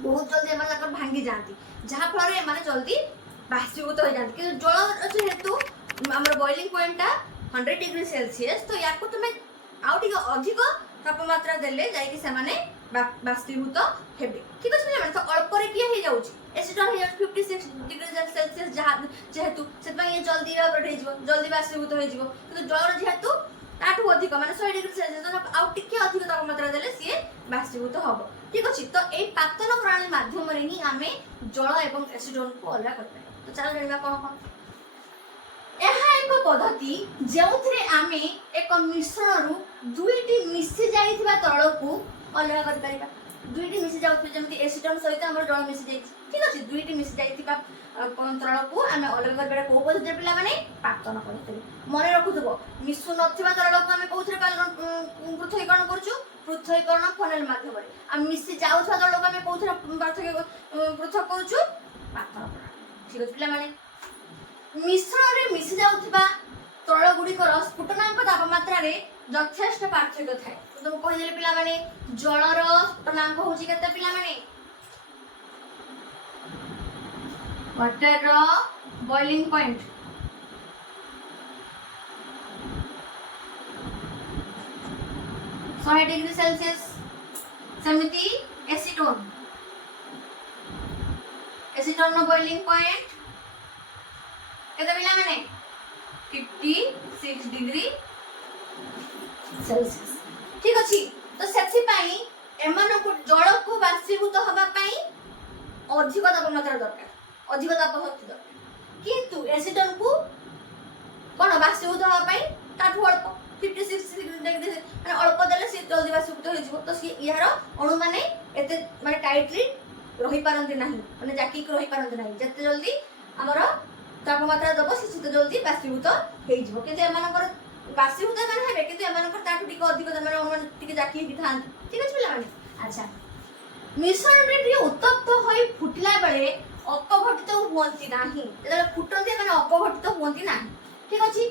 बहुत जल्दी एमानकर भांगी जाती जहा फल रे माने जल्दी बाष्पीभूत हो जाती कि जल हेतु हमर बॉइलिंग पॉइंटटा 100 डिग्री सेल्सियस तो याको तुमे आउ टिके अधिक तापमात्रा देले जाई कि से माने बाष्पीभूत हेबे। ठीक अछि माने तो अल्प रे किया हे जाउची एसिटोन हे 56 डिग्री सेल्सियस जहा जेहेतु सेतबा ये जल्दी इवापोरेट हे जिवो जल्दी बाष्पीभूत हो जिवो किंतु जल जेहेतु ताठू अधिक माने 100 डिग्री सेल्सियस तो आउ टिके अधिक तापमात्रा देले सिए बाष्पीभूत होबो। ठीक अछि तो ए पातन प्रणाली माध्यम रे ही हमें जल एवं एसिटोन को अलग करबे। तो चलो जानिबा कोन कोन एहा एक पद्धति जेउथरे आमे एक मिश्रण रु दुईटी मिसी जाइथिबा तरल को अलग कर परिबा दुईटी मिसी जाउथि जेमति एसिटोन सहित हमर जल मिसी जाई। ठीक अछि दुईटी मिसी जाइथिबा तरल को आमे अलग कर को पद्धति पिला माने पातन करथि मने रखुथबो मिसु नथिबा तरल को आमे कोथरे पृथक्करण करछु पृथक्करण फनेल माध्यम रे आ मिसी जाउथबा तरल को आमे कोथरे पृथक करछु पातन। ठीक अछि पिला माने मिश्रण रे मिसी जाउथिबा तरल गुडिकर स्फुटनांक तापमात्रा रे यथेष्ट पार्थक्य थाए। तो तुम कहि देले पिला माने जलर स्फुटनांक होची केते पिला माने वाटर रो बॉइलिंग पॉइंट 100 डिग्री सेल्सियस समिति एसिटोन एसिटोन नो बॉइलिंग पॉइंट केते पिला माने 56 डिग्री सेल्सियस। ठीक अछि तो सेथि पई एमन को जल को बाष्पीभूत होबा पई अधिक तापमात्रा दरकार अधिक ताप शक्ति दरकार किंतु एसिटोन को कोन बाष्पीभूत होबा पई ताठू अल्प 56 डिग्री माने अल्प देले से जल्दी बाष्पीभूत हो जिवो तो सी यार अणु माने एते माने टाइटली रही पारंती नाही माने जाकी रही पारंती नाही जते जल्दी हमर तापमात्रा दबो से जल्दी बाष्पीभूत हे जिवो किंतु एमानकर बाष्पीभूत माने हेबे किंतु एमानकर ताठू टिक अधिक माने अनुमान टिक जाकी कि थान। ठीक अछि पिला माने अच्छा मिश्रण रे टिके उत्तप्त होई फुटला बेले अपघटित होंती नाही जेतले फुटंती माने अपघटित होंती नाही। ठीक अछि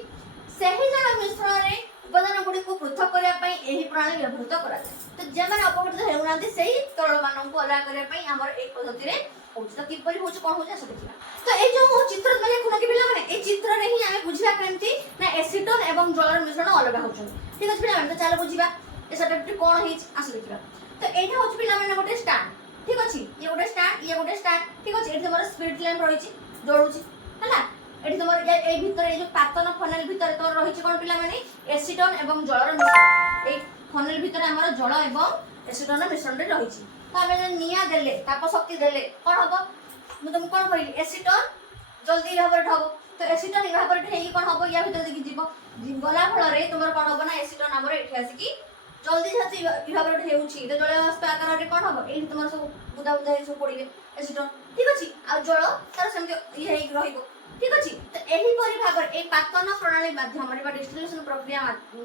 सेही जन मिश्रण रे उपादान गुडी को पृथक करिया पई एही प्रणाली व्यवहृत करा जाय तो जे माने अपघटित हेउनांती सेही तरल मानन को अलग करिया पई हमर एक पद्धति रे होछ तो किपरि होछ कोन होछ से देखिबा। तो ए जो चित्र माने खुना के पिला माने ए चित्र रे ही हमें बुझिबा केमती ना एसिटोन एवं जलर मिश्रण अलग होछन। ठीक अछि पिला माने तो चलो बुझिबा ए सब्जेक्ट कोन हिच आस देखिबा। तो एटा होछ पिला माने गोटे स्टैंड। ठीक अछि ये गोटे स्टैंड ठीक अछि एठी हमर स्पिरिट लैंप रहिछि जोडुछि हला एठी तमर ए भीतर ए जो पातन फनेल भीतर तमर रहिछि कोन पिला माने एसिटोन एवं जलर मिश्रण ए फनेल भीतर हमर जल एवं एसिटोन मिश्रण रे रहिछि तो हमें निया देले ताप शक्ति देले कोन हबो मु तुम कोन कहली एसिटोन जल्दी इवापोरेट हबो तो एसीटोन इवापोरेट हेई कोन हबो या भीतर देखि जीवो गला फल रे तुमर कोन हबो ना एसीटोन हमर एठी आसी कि जल्दी जल्दी इवापोरेट हेउची तो जल बाष्प आकार रे कोन हबो एठी तुमर सब बुदा बुदा सब पड़िबे एसीटोन ठीक अछि आ जल तार संगे हेई रहिबो ठीक अछि तो एही परि भागर ए पातन प्रणाली माध्यम रे बा डिस्टिलेशन प्रक्रिया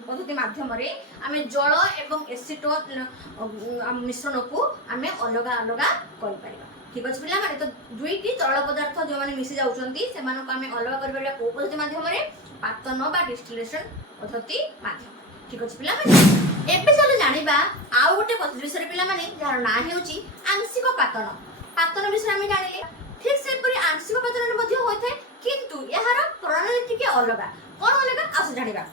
पद्धति माध्यम रे आमे जल एवं एसीटोन मिश्रण को आमे अलग अलग करि परिबा ठीक अछि पिला माने तो दुईटी तरल पदार्थ जो माने मिसि जाउचंती से मानो को आमे अलग करि परिबा को पद्धति माध्यम रे पातन बा डिस्टिलेशन पद्धति माध्यम ठीक अछि पिला माने एबे चलो जानिबा आ गोटे पद्धति विषय पिला माने जार ना हेउची आंशिक पातन पातन विषय आमे जानिले ठीक से परि आंशिक पातन मध्ये होइथे किंतु यार प्रणाली टिके अलग कोन अलग आस जानिबा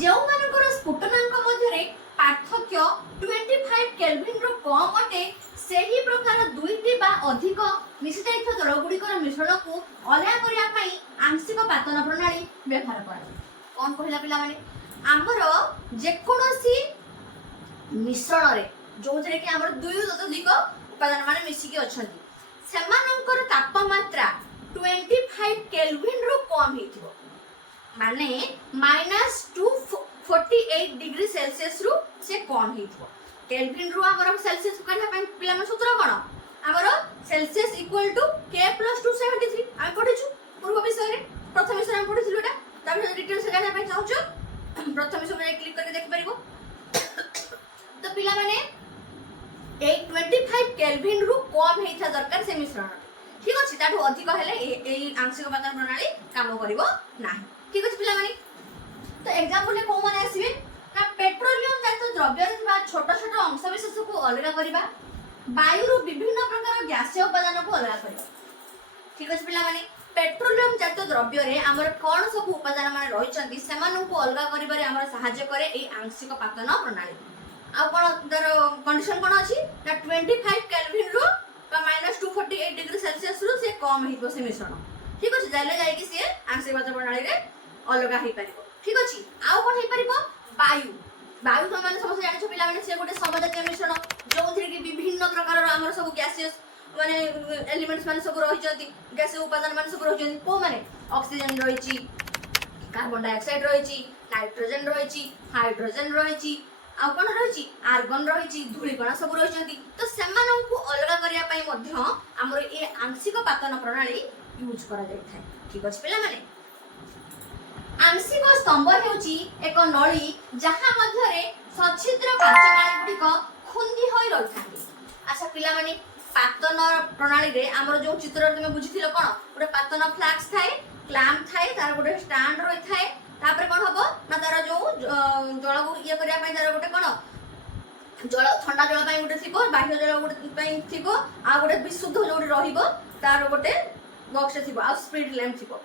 जेउ मानकर स्फुटनांक मध्ये रे पार्थक्य 25 केल्विन रो कम अटे सेही प्रकार दुईटी बा अधिक मिसि जाइथ जल गुडिकर मिश्रण को अलग करिया पई आंशिक पातन प्रणाली व्यवहार करा कोन कहिला पिला माने हमर जे कोनोसी मिश्रण रे जो जे कि हमर दुई अधिक उपादान माने मिसि के अछंती सेमानकर तापमात्रा 25 केल्विन रो कम हेथिबो माने -248 डिग्री सेल्सियस रु से कम हेथिबो केल्विन रु हमर सेल्सियस करिया पय पिला मन सूत्र कोन हमर सेल्सियस इक्वल टू k + 273 हम पढिछु पूर्व विषय रे प्रथम विषय हम पढिछु एटा तापर डिटेल से जाना पय चाहछु प्रथम विषय में क्लिक करके देख परिबो तो पिला माने 25 केल्विन रु कम हेथा दरकार से मिश्रण ठीक अछि ताठू अधिक हेले एई आंशिक पातन प्रणाली काम करिवो नाही ठीक अछि पिला माने तो एग्जांपल ले को माने आसीबे ना पेट्रोलियम जात द्रव्य रे बा छोट छोट अंश विशेष को अलग करिबा वायु रु विभिन्न प्रकार गैसीय उपादान को अलग करिबा ठीक अछि पिला माने पेट्रोलियम जात द्रव्य रे हमर कोन सब उपादान माने रहिचंती सेमान को अलग करिबारे हमर सहाय्य करे एई आंशिक पातन प्रणाली आ कोन दर कंडीशन कोन अछि ना 25 केल्विन रु बा -248 डिग्री सेल्सियस रु से कम हिबो से मिश्रण ठीक अछि जाले जाय कि से आंशिक पातन प्रणाली रे अलग हेई परिबो ठीक अछि आ कोन हेई परिबो वायु वायु तो माने समस्त जानि छ पिला माने से गोटे समजातीय मिश्रण जोंथि कि विभिन्न प्रकार हमर सब गैसियस माने एलिमेंट्स माने सब रहिचंती गैसीय उपादान माने सब रहिचंती को माने ऑक्सीजन रहिची कार्बन डाइऑक्साइड रहिची नाइट्रोजन रहिची हाइड्रोजन रहिची आ कोन रहिची आर्गन रहिची धूलिकणा सब रहिचंती तो सेमान को अलग करिया पई मध्य हमर ए आंशिक पातन प्रणाली यूज करा जाय थाय ठीक अछि पिला माने आंशिक स्तंभ हेउची एक नळी जहा मध्य रे सच्छिद्र काचनाळी गुडी को खुंदी होई रहिथांती अच्छा पिला माने पातन प्रणाली रे हमर जो चित्र तुमे बुझिथिलो कोन गोटे पातन फ्लास्क थाए क्लैंप थाए तार गोटे स्टैंड रहि थाए तापर कोन हबो ना तार जो जल को ये करिया पई तार गोटे कोन जल ठंडा जल पई गोटे थिबो बाह्य जल गोटे पई थिबो आ गोटे विशुद्ध जोडी रहिबो तार गोटे बॉक्स थिबो आ स्पीड लैंप थिबो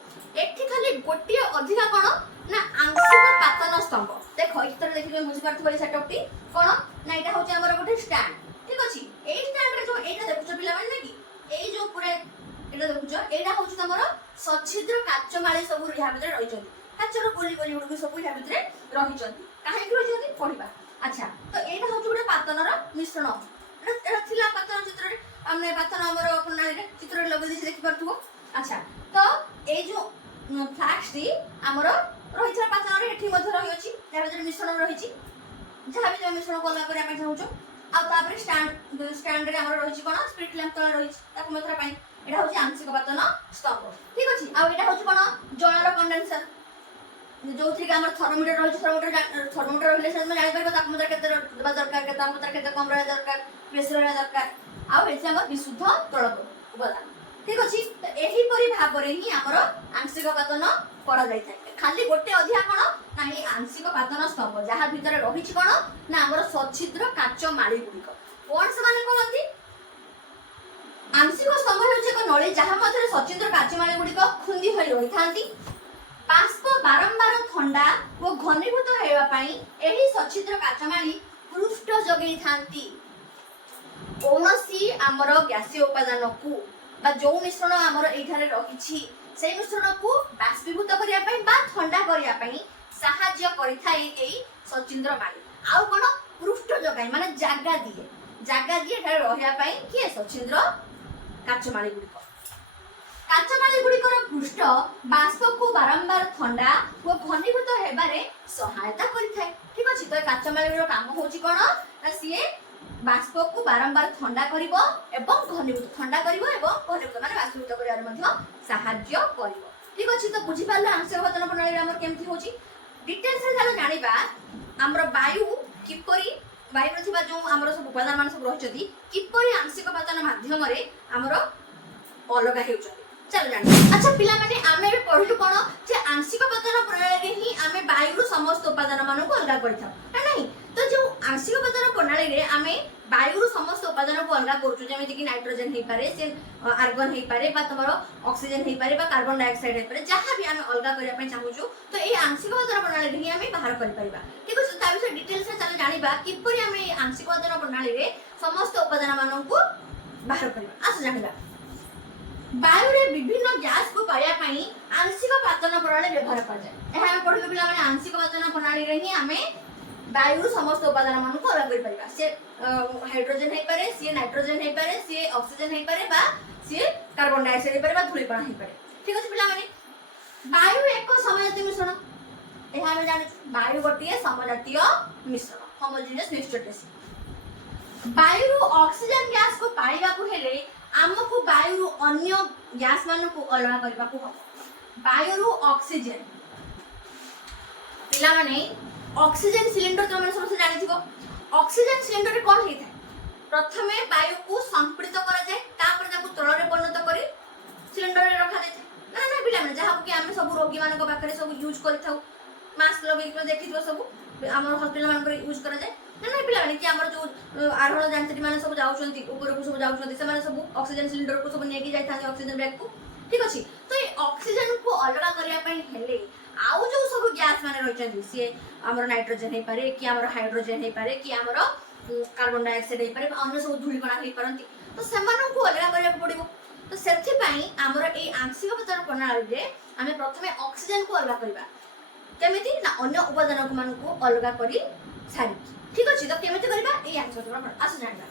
एठी खाली गोटिया अधिका कोन ना आंशिक पातन स्तंभ देखो इतर देखि बुझि पारथबो सेटअप टी कोन ना एटा होचे हमर गोटे स्टैंड ठीक अछि एई स्टैंड रे जो एटा देखुछ पिला माने कि एई जो पूरे एटा देखुछ एटा होछ तमर सच्छिद्र काच माळे सब रिहा भीतर रहिचंती काचर गोली गोली उडकु सब रिहा भीतर रहिचंती काहे कि रहिचंती पढिबा अच्छा तो एटा होछ गोटे पातनर मिश्रण एटा थिला पातन चित्र रे हमने पातन हमर प्रणाली रे चित्र रे लगै दिस देखि पारथबो अच्छा तो ए जो फ्लास्क टी हमर रहिछा पातन रे एठी मध्ये रहि अछि या भीतर मिश्रण रहिछि जहा भी जो मिश्रण को अलग करिया पई चाहूचो आ तापर स्टैंड रे हमर रहिछि कोन स्पीड लैंप तळ रहिछि ताको मात्रा पई एटा होछि आंशिक पातन स्तंभ ठीक अछि आ एटा होछि कोन जलर कंडेंसर जो थी हमर थर्मोमीटर रहिछि थर्मोमीटर रहले से हम जानि परबो तापमात्रा केते देबा दरकार केते तापमात्रा केते कम रहे दरकार प्रेशर रहे दरकार आ एठी हमर विशुद्ध तळ उपादान ठीक अछि तो एही परि भाबरे ही हमर आंशिक पातन करा जाय थाय खाली गोटे अधिया कोन ना हे आंशिक पातन स्तंभ जहा भीतर रहिछि कोन ना हमर सच्छिद्र काच माळी गुडिक कोन से माने कोनती आंशिक स्तंभ हेउछि एक नळी जहा मध्ये सच्छिद्र काच माळी गुडिक खुंदी होई रहिथांती बाष्प बारंबार ठंडा व घनीभूत हेबा पई एही सच्छिद्र काच माळी पृष्ठ जगै थांती कोनसी हमर गैसीय उपादान को बा जो मिश्रण हमर एठारे रहिछि से मिश्रण को बाष्पीभूत करिया पई बा ठंडा करिया पई सहाय्य करिथाय एई सच्छिद्र माळी आउ कोन पृष्ठ जगाई माने जागा दिए एठारे रहिया पई कि सच्छिद्र काच माळी गुडी କାଚମାଳି ଗୁଡ଼ିକର ପୃଷ୍ଠ ବାଷ୍ପକୁ ବାରମ୍ବାର ଥଣ୍ଡା ଓ ଘନୀଭୂତ ହେବାରେ ସହାୟତା କରିଥାଏ। ଠିକ ଅଛି, ତ କାଚମାଳିର କାମ ହଉଛି କଣ ନା ସିଏ ବାଷ୍ପକୁ ବାରମ୍ବାର ଥଣ୍ଡା କରିବ ଏବଂ ଘନୀଭୂତ ମାନେ ବାଷ୍ପୀଭୂତ କରିବାରେ ମଧ୍ୟ ସାହାଯ୍ୟ କରିବ। ଠିକ ଅଛି, ତ ବୁଝିପାରିଲ ଆଂଶିକ ପାତନ ପ୍ରଣାଳୀ ଆମର କେମିତି ହଉଛି। ଡିଟେଲ୍ସରେ ଚାଲ ଜାଣିବା ଆମର ବାୟୁ କିପରି ବାୟୁରେ ଥିବା ଯେଉଁ ଆମର ସବୁ ଉପାଦାନ ମାନେ ସବୁ ରହିଛନ୍ତି କିପରି ଆଂଶିକ ପାତନ ମାଧ୍ୟମରେ ଆମର ଅଲଗା ହେଉଛନ୍ତି। ଚାଲ ଜାଣିବା। ଆଚ୍ଛା ପିଲାମାନେ ଆମେ ଏବେ ପଢିଲୁ କଣ ଯେ ଆଂଶିକ ପାତନ ପ୍ରଣାଳୀରେ ହିଁ ଆମେ ବାୟୁରୁ ସମସ୍ତ ଉପାଦାନ ମାନଙ୍କୁ ଅଲଗା କରିଥାଉ ନା ନାହିଁ। ତ ଯେଉଁ ଆଂଶିକ ପାତନ ପ୍ରଣାଳୀରେ ଆମେ ବାୟୁରୁ ସମସ୍ତ ଉପାଦାନକୁ ଅଲଗା କରୁଛୁ ଯେମିତି କି ନାଇଟ୍ରୋଜେନ ହେଇପାରେ ସେ ଆର୍ଗନ ହେଇପାରେ ବା ତମର ଅକ୍ସିଜେନ ହେଇପାରେ ବା କାର୍ବନ ଡାଇଅକ୍ସାଇଡ ହେଇପାରେ ଯାହା ବି ଆମେ ଅଲଗା କରିବା ପାଇଁ ଚାହୁଁଛୁ ତ ଏଇ ଆଂଶିକ ପାତନ ପ୍ରଣାଳୀରେ ହିଁ ଆମେ ବାହାର କରିପାରିବା। ଠିକ ଅଛି, ତା ବିଷୟରେ ଡିଟେଲ୍ସରେ ଚାଲ ଜାଣିବା କିପରି ଆମେ ଏଇ ଆଂଶିକ ପାତନ ପ୍ରଣାଳୀରେ ସମସ୍ତ ଉପାଦାନ ମାନଙ୍କୁ ବାହାର କରିବା। ଆସ ଜାଣିବା। ବାୟୁରେ ବିଭିନ୍ନ ଗ୍ୟାସକୁ ପାଇବା ପାଇଁ ଆଂଶିକ ପାତନ ପ୍ରଣାଳୀ ବ୍ୟବହାର କରାଯାଏ। ଏହା ଆମେ ପଢିଲୁ ପିଲାମାନେ ଆଂଶିକ ପାତନ ପ୍ରଣାଳୀରେ ହିଁ ଆମେ ବାୟୁରୁ ସମସ୍ତ ଉପାଦାନ ମାନଙ୍କୁ ଅଲଗା କରିପାରିବା। ସେ ହାଇଡ୍ରୋଜେନ ହେଇପାରେ ସିଏ ନାଇଟ୍ରୋଜେନ ହେଇପାରେ ସିଏ ଅକ୍ସିଜେନ ହେଇପାରେ ବା ସିଏ କାର୍ବନ ଡାଇଅକ୍ସାଇଡ ହେଇପାରେ ବା ଧୂଳିକଣା ହେଇପାରେ। ଠିକ ଅଛି ପିଲାମାନେ, ବାୟୁ ଏକ ସମଜାତୀୟ ମିଶ୍ରଣ। ଏହା ଆମେ ଜାଣିଛୁ ବାୟୁ ଗୋଟିଏ ସମଜାତୀୟ ମିଶ୍ରଣ ହୋମୋଜିନିୟସ୍ ମିକ୍ସଚର। ବାୟୁରୁ ଅକ୍ସିଜେନ ଗ୍ୟାସକୁ ପାଇବାକୁ ହେଲେ ଆମକୁ ବାୟୁରୁ ଅନ୍ୟ ଗ୍ୟାସ ମାନଙ୍କୁ ଅଲଗା କରିବାକୁ ହେବ। ବାୟୁରୁ ଅକ୍ସିଜେନ ପିଲାମାନେ ଅକ୍ସିଜେନ ସିଲିଣ୍ଡର ତମେ ସମସ୍ତେ ଜାଣିଥିବ। ଅକ୍ସିଜେନ ସିଲିଣ୍ଡରରେ କଣ ହେଇଥାଏ ପ୍ରଥମେ ବାୟୁକୁ ସଂପୀଡ଼ିତ କରାଯାଏ ତାପରେ ତାକୁ ତଳରେ ପରିଣତ କରି ସିଲିଣ୍ଡରରେ ରଖାଯାଇଥାଏ ନା ନା ପିଲାମାନେ ଯାହାକୁ କି ଆମେ ସବୁ ରୋଗୀ ମାନଙ୍କ ପାଖରେ ସବୁ ୟୁଜ କରିଥାଉ ମାସ୍କ ଲଗେଇକି ଦେଖିଥିବ ସବୁ ଆମର ହସ୍ପିଟାଲ ମାନଙ୍କରେ ୟୁଜ କରାଯାଏ ନା ନା ପିଲାମାନେ କି ଆମର ଯୋଉ ଆରୋହଣ ଯାନ୍ତ୍ରୀ ମାନେ ସବୁ ଯାଉଛନ୍ତି ଉପରକୁ ସବୁ ଯାଉଛନ୍ତି ସେମାନେ ସବୁ ଅକ୍ସିଜେନ ସିଲିଣ୍ଡରକୁ ସବୁ ନେଇକି ଯାଇଥାନ୍ତି ଅକ୍ସିଜେନ ବ୍ୟାଗକୁ। ଠିକ ଅଛି, ତ এই ଅକ୍ସିଜେନକୁ ଅଲଗା କରିବା ପାଇଁ ହେଲେ ଆଉ ଯୋଉ ସବୁ ଗ୍ୟାସ ମାନେ ରହିଛନ୍ତି ସିଏ ଆମର ନାଇଟ୍ରୋଜେନ ହେଇପାରେ କି ଆମର ହାଇଡ୍ରୋଜେନ ହେଇପାରେ କି ଆମର କାର୍ବନ ଡାଇଅକ୍ସାଇଡ ହେଇପାରେ ବା ଅନ୍ୟ ସବୁ ଧୂଳିକଣା ହେଇପାରନ୍ତି ତ ସେମାନଙ୍କୁ ଅଲଗା କରିବାକୁ ପଡିବ। ତ ସେଥିପାଇଁ ଆମର এই ଆଂଶିକ ପାତନ ପ୍ରଣାଳୀରେ ଆମେ ପ୍ରଥମେ ଅକ୍ସିଜେନକୁ ଅଲଗା କରିବା କେମିତି ନା ଅନ୍ୟ ଉପାଦାନ ମାନଙ୍କୁ ଅଲଗା କରି ସାରିକି। ଠିକ ଅଛି, ତ କେମିତି କରିବା এই ଆଂଶିକ ପାତନ ପ୍ରଣାଳୀ ଆସ ଜାଣିବା।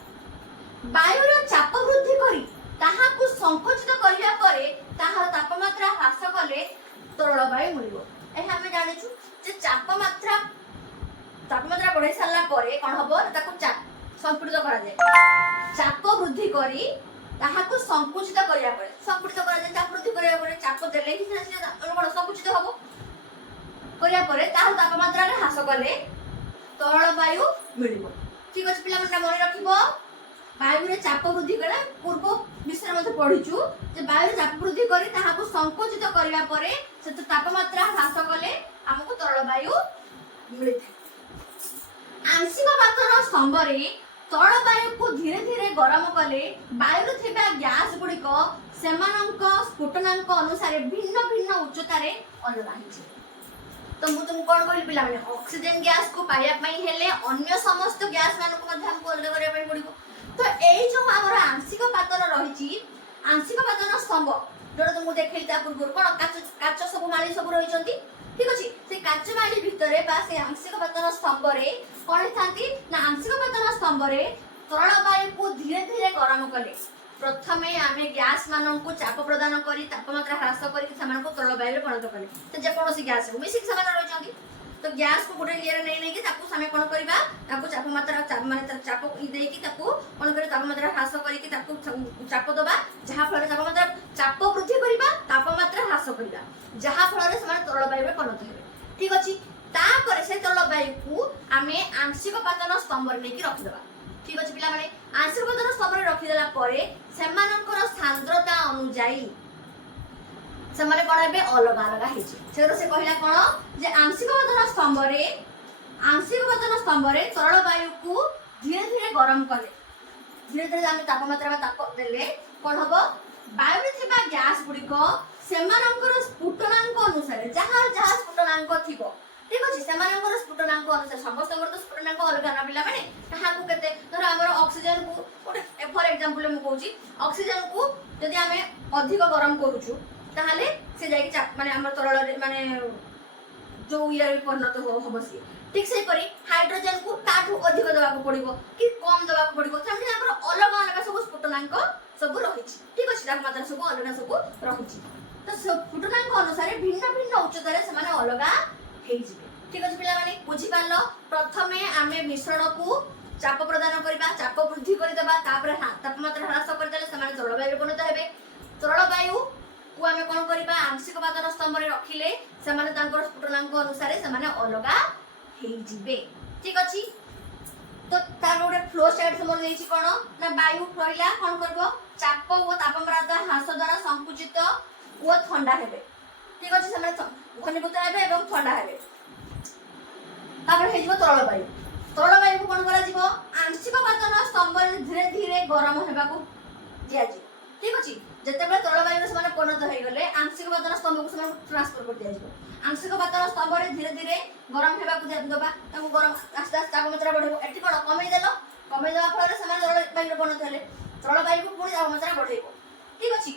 ବାୟୁର ଚାପ ବୃଦ୍ଧି କରି ତାହାକୁ ସଂକୁଚିତ କରିବା ପରେ ତାହାର ତାପମାତ୍ରା ହ୍ରାସ କଲେ ତରଳ ବାୟୁ ମିଳିବ। ଏହା ଆମେ ଜାଣିଛୁ ଯେ ତାପମାତ୍ରା ବଢାଇ ସାରିଲା ପରେ କଣ ହବ ତାକୁ ସଂକୁଚିତ କରାଯାଏ। ଚାପ ବୃଦ୍ଧି କରି ତାହାକୁ ସଂକୁଚିତ କରିବା ପରେ ସଂକୁଚିତ କରାଯାଏ ଚାପ ବୃଦ୍ଧି କରିବା ପରେ ଚାପ ଦେଲେ ହିଁ କଣ ସଂକୁଚିତ ହବ କରିବା ପରେ ତାହାର ତାପମାତ୍ରାରେ ହ୍ରାସ କଲେ ତରଳ ବାୟୁ ମିଳିବ। ଠିକ ଅଛି ପିଲାମାନେ ମନେ ରଖିବ ବାୟୁରେ ଚାପ ବୃଦ୍ଧି କଲେ ପୂର୍ବ ବିଷୟରେ ମଧ୍ୟ ପଢିଛୁ ଯେ ବାୟୁରେ ଚାପ ବୃଦ୍ଧି କରି ତାହାକୁ ସଂକୁଚିତ କରିବା ପରେ ସେତ ତାପମାତ୍ରା ହ୍ରାସ କଲେ ଆମକୁ ତରଳ ବାୟୁ ମିଳିଥାଏ। ଆଂଶିକ ପାତନ ସ୍ତମ୍ଭରେ ତରଳ ବାୟୁକୁ ଧୀରେ ଧୀରେ ଗରମ କଲେ ବାୟୁରେ ଥିବା ଗ୍ୟାସ ଗୁଡିକ ସେମାନଙ୍କ ସ୍ଫୁଟନାଙ୍କ ଅନୁସାରେ ଭିନ୍ନ ଭିନ୍ନ ଉଚ୍ଚତାରେ ଅଲଗା ହେଇଯିବ। ତ ମୁଁ ତୁମକୁ କଣ କହିଲି ପିଲାମାନେ ଅକ୍ସିଜେନ ଗ୍ୟାସକୁ ପାଇବା ପାଇଁ ହେଲେ ଅନ୍ୟ ସମସ୍ତ ଗ୍ୟାସ ମାନଙ୍କୁ ମଧ୍ୟ ଆମକୁ ଅଲଗା କରିବା ପାଇଁ ପଡିବ। ତ ଏଇ ଯୋଉ ଆମର ଆଂଶିକ ପାତନ ରହିଛି ଆଂଶିକ ପାତନ ସ୍ତମ୍ଭ ଯୋଉଟା ତୁମକୁ ଦେଖେଇଲି ତା ପୂର୍ବରୁ କଣ କାଚ ସବୁ ମାଳି ସବୁ ରହିଛନ୍ତି। ଠିକ ଅଛି, ସେ କାଚ ମାଳି ଭିତରେ ବା ସେ ଆଂଶିକ ପାତନ ସ୍ତମ୍ଭରେ କଣ ହେଇଥାନ୍ତି ନା ଆଂଶିକ ପାତନ ସ୍ତମ୍ଭରେ ତରଳ ବାୟୁକୁ ଧୀରେ ଧୀରେ ଗରମ କଲେ ପ୍ରଥମେ ଆମେ ଗ୍ୟାସ ମାନଙ୍କୁ ଚାପ ପ୍ରଦାନ କରି ତାପମାତ୍ରା ହ୍ରାସ କରିକି ସେମାନଙ୍କୁ ତରଳ ବାୟୁରେ ପରିଣତ କଲେ ତ ଯେକୌଣସି ଗ୍ୟାସ ମିଶିକି ସେମାନେ ରହିଛନ୍ତି ତ ଗ୍ୟାସକୁ ଗୋଟେ ଇଏରେ ନେଇକି ତାକୁ ଆମେ କଣ କରିବା ତାକୁ ତାପମାତ୍ରା ମାନେ ଚାପ ଦେଇକି ତାକୁ କଣ କରିବା ତାପମାତ୍ରା ହ୍ରାସ କରିକି ତାକୁ ଚାପ ଦବା ଯାହା ଫଳରେ ତାପମାତ୍ରା ଚାପ ବୃଦ୍ଧି କରିବା ତାପମାତ୍ରା ହ୍ରାସ କରିବା ଯାହା ଫଳରେ ସେମାନେ ତରଳ ବାୟୁରେ ପରିଣତ ହେବେ। ଠିକ ଅଛି, ତାପରେ ସେ ତରଳ ବାୟୁକୁ ଆମେ ଆଂଶିକ ପାତନ ସ୍ତମ୍ଭରେ ନେଇକି ରଖିଦେବା। ଠିକ ଅଛି ପିଲାମାନେ, ଆଂଶିକ ପାତନ ସ୍ତମ୍ଭରେ ରଖିଦେଲା ପରେ ସେମାନଙ୍କର ସାନ୍ଦ୍ରତା ଅନୁଯାୟୀ ସେମାନେ କଣ ହେବେ ଅଲଗା ଅଲଗା ହେଇଛି। ସେଗୁଡା ସେ କହିଲା କଣ ଯେ ଆଂଶିକ ପାତନ ସ୍ତମ୍ଭରେ ତରଳ ବାୟୁକୁ ଧୀରେ ଧୀରେ ଗରମ କଲେ ଧୀରେ ଧୀରେ ଆମେ ତାପମାତ୍ରା ବା ତାପ ଦେଲେ କଣ ହବ ବାୟୁରେ ଥିବା ଗ୍ୟାସ ଗୁଡିକ ସେମାନଙ୍କର ସ୍ଫୁଟନାଙ୍କ ଅନୁସାରେ ଯାହା ଯାହା ସ୍ଫୁଟନାଙ୍କ ଥିବ। ଠିକ ଅଛି, ସେମାନଙ୍କର ସ୍ଫୁଟନାଙ୍କ ଅନୁସାରେ ସମସ୍ତଙ୍କର ତ ସ୍ଫୁଟନାଙ୍କ ଅଲଗା ନା ପିଲାମାନେ କାହାକୁ କେତେ ଧର ଆମର ଅକ୍ସିଜେନକୁ ଗୋଟେ ଫର ଏକ୍ସାମ୍ପଲ ମୁଁ କହୁଛି ଅକ୍ସିଜେନକୁ ଯଦି ଆମେ ଅଧିକ ଗରମ କରୁଛୁ ତାହେଲେ ସେ ଯାଇକି ମାନେ ଆମର ତରଳରେ ମାନେ ଯୋଉ ଇଏରେ ପରିଣତ ହବ ସିଏ। ଠିକ ସେହିପରି ହାଇଡ୍ରୋଜେନକୁ ତାଠୁ ଅଧିକ ଦେବାକୁ ପଡିବ କି କମ ଦେବାକୁ ପଡିବ ସେମିତି ଆମର ଅଲଗା ଅଲଗା ସବୁ ସ୍ଫୁଟନାଙ୍କ सब रही ठीक अच्छे तापमात्रा सब अलग सब रही तो फुटनांक अनुसार भिन्न भिन्न उच्चतार से अलग ठीक अच्छे पे बुझीपार प्रथमे आम मिश्रण को चाप प्रदान करवा चाप वृद्धि करदेबा तापमात्रा ह्रास करदेले जलवायु परिणत हेबे जलवायु को आम कौन करवा आंशिक पातन स्तंभ में रखिले स्फुटनांक अनुसार से अलग हो ठीक अच्छे तो तार गोटे फ्लो स्टेट से मोर कौन ना वायु रहा कौन कर चाप और तापमात्रा ह्रास द्वारा संकुचित और ठंडा हेबे ठीक अच्छे से घनीभूत हेबे एवं ठंडा हेबे तरल वायु तरल वायु को कौन कर आंशिक पातन स्तंभ धीरे धीरे गरम होगा दिया ठीक अच्छे जिते तरल वायु से परिणत हो गले आंशिक पातन स्तंभ को ट्रांसफर कर दिया आंशिक पातन स्तंभ धीरे धीरे गरम होगा देवा गरम आस्ते आस्ते तापमात्रा बढ़ेगा ये कौन कमेदेल कमेदेवा फल से तरल वायु परिणत हेले तरल वायु को पुणी तापमात्रा बढ़ेब ठीक अच्छे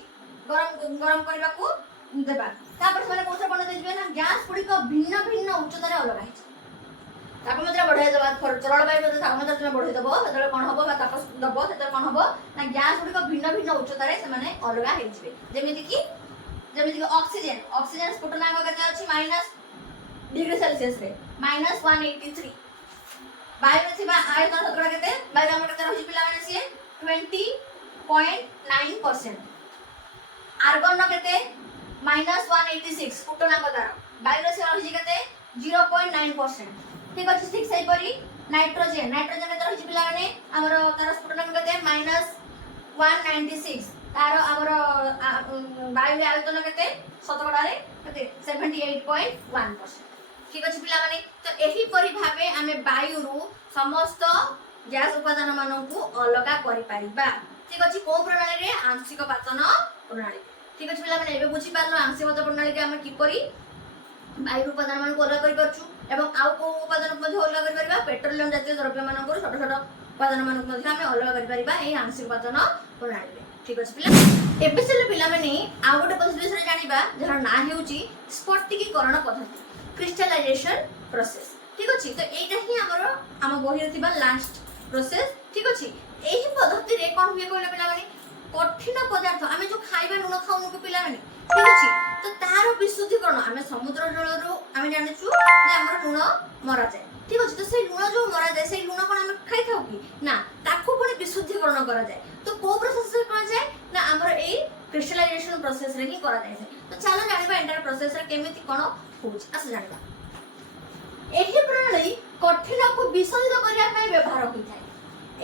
गरम गरम करने को देवा तापर से कौन परिणत हो गैस गुड़िक भिन्न भिन्न उच्चतार अलग है तापमात्रा बढ़ाई देवा तरल वायु तापमात्रा तुम बढ़ाई देव से कौन हम ताप दब से कौन हम ना गैस गुड़िक भिन्न भिन्न उच्चतार से अलग होमती ऑक्सीजन ऑक्सीजन स्फुटनांक के माइनस डिग्री सेल्सियस -183 वायु आयतन शतकड़ा के वायु रही पे सी 20.9% आर्गन के -186 स्फुटनांक द्वारा वायु से रही 0.9% ठीक अच्छे ठीक से नाइट्रोजेन नाइट्रोजेन के रही पे आमर तार स्फुटनांक के -196 तार आमर वायु आयतन के शतकड़ा 78.1% ठीक अच्छे पे तो यही परि भाबे आमे वायु रु समस्त गैस उपादान मानकु अलग करि परिबा ठीक अच्छे को प्रणाली रे आंशिक पातन प्रणाली ठीक अच्छे पे एबे बुझी पारलो आंशिक पातन प्रणाली के आमे किपरि वायु उपादान मानकु अलग करि परछु एवं आउ को उपादान मध्ये अलग करि परिबा पेट्रोलियम जातीय द्रव्य मानकु छोट छोट उपादान मानकु मध्ये आमे अलग करि परिबा एही आंशिक पातन प्रणाली रे ठीक अच्छे पिला एबे से पिला माने आ गोटे पद्धति विषय जानिबा जहार ना हेउची स्फटिकीकरण पद्धति क्रिस्टलाइजेशन प्रोसेस ठीक अच्छे तो यही आम बही थी लास्ट प्रोसेस ठीक अच्छे यही पद्धति रे कौन हुए कहले पिला माने कठिन पदार्थ आम जो खाइबा लुण खाऊनु को पिला माने ठीक अच्छे तो तार विशुद्धीकरण आम समुद्र जल रु आम जानिछु जे हमर लुण मरा जाए ठीक अच्छे तो से लुण जो मरा जाए से लुण कोन आम खाइ थाउ कि ना ताकू पुणी विशुद्धीकरण करा जाए तो को प्रोसेस रे करा जाए ना हमर ए क्रिस्टलाइजेशन प्रोसेस रे ही करा जाए तो चलो जानिबा एंटायर प्रोसेस रे केमिति कोन होउछ आस जानिबा एही प्रणाली कठिन को विशोधित करिया ପାଇଁ व्यवहार होइଥାଏ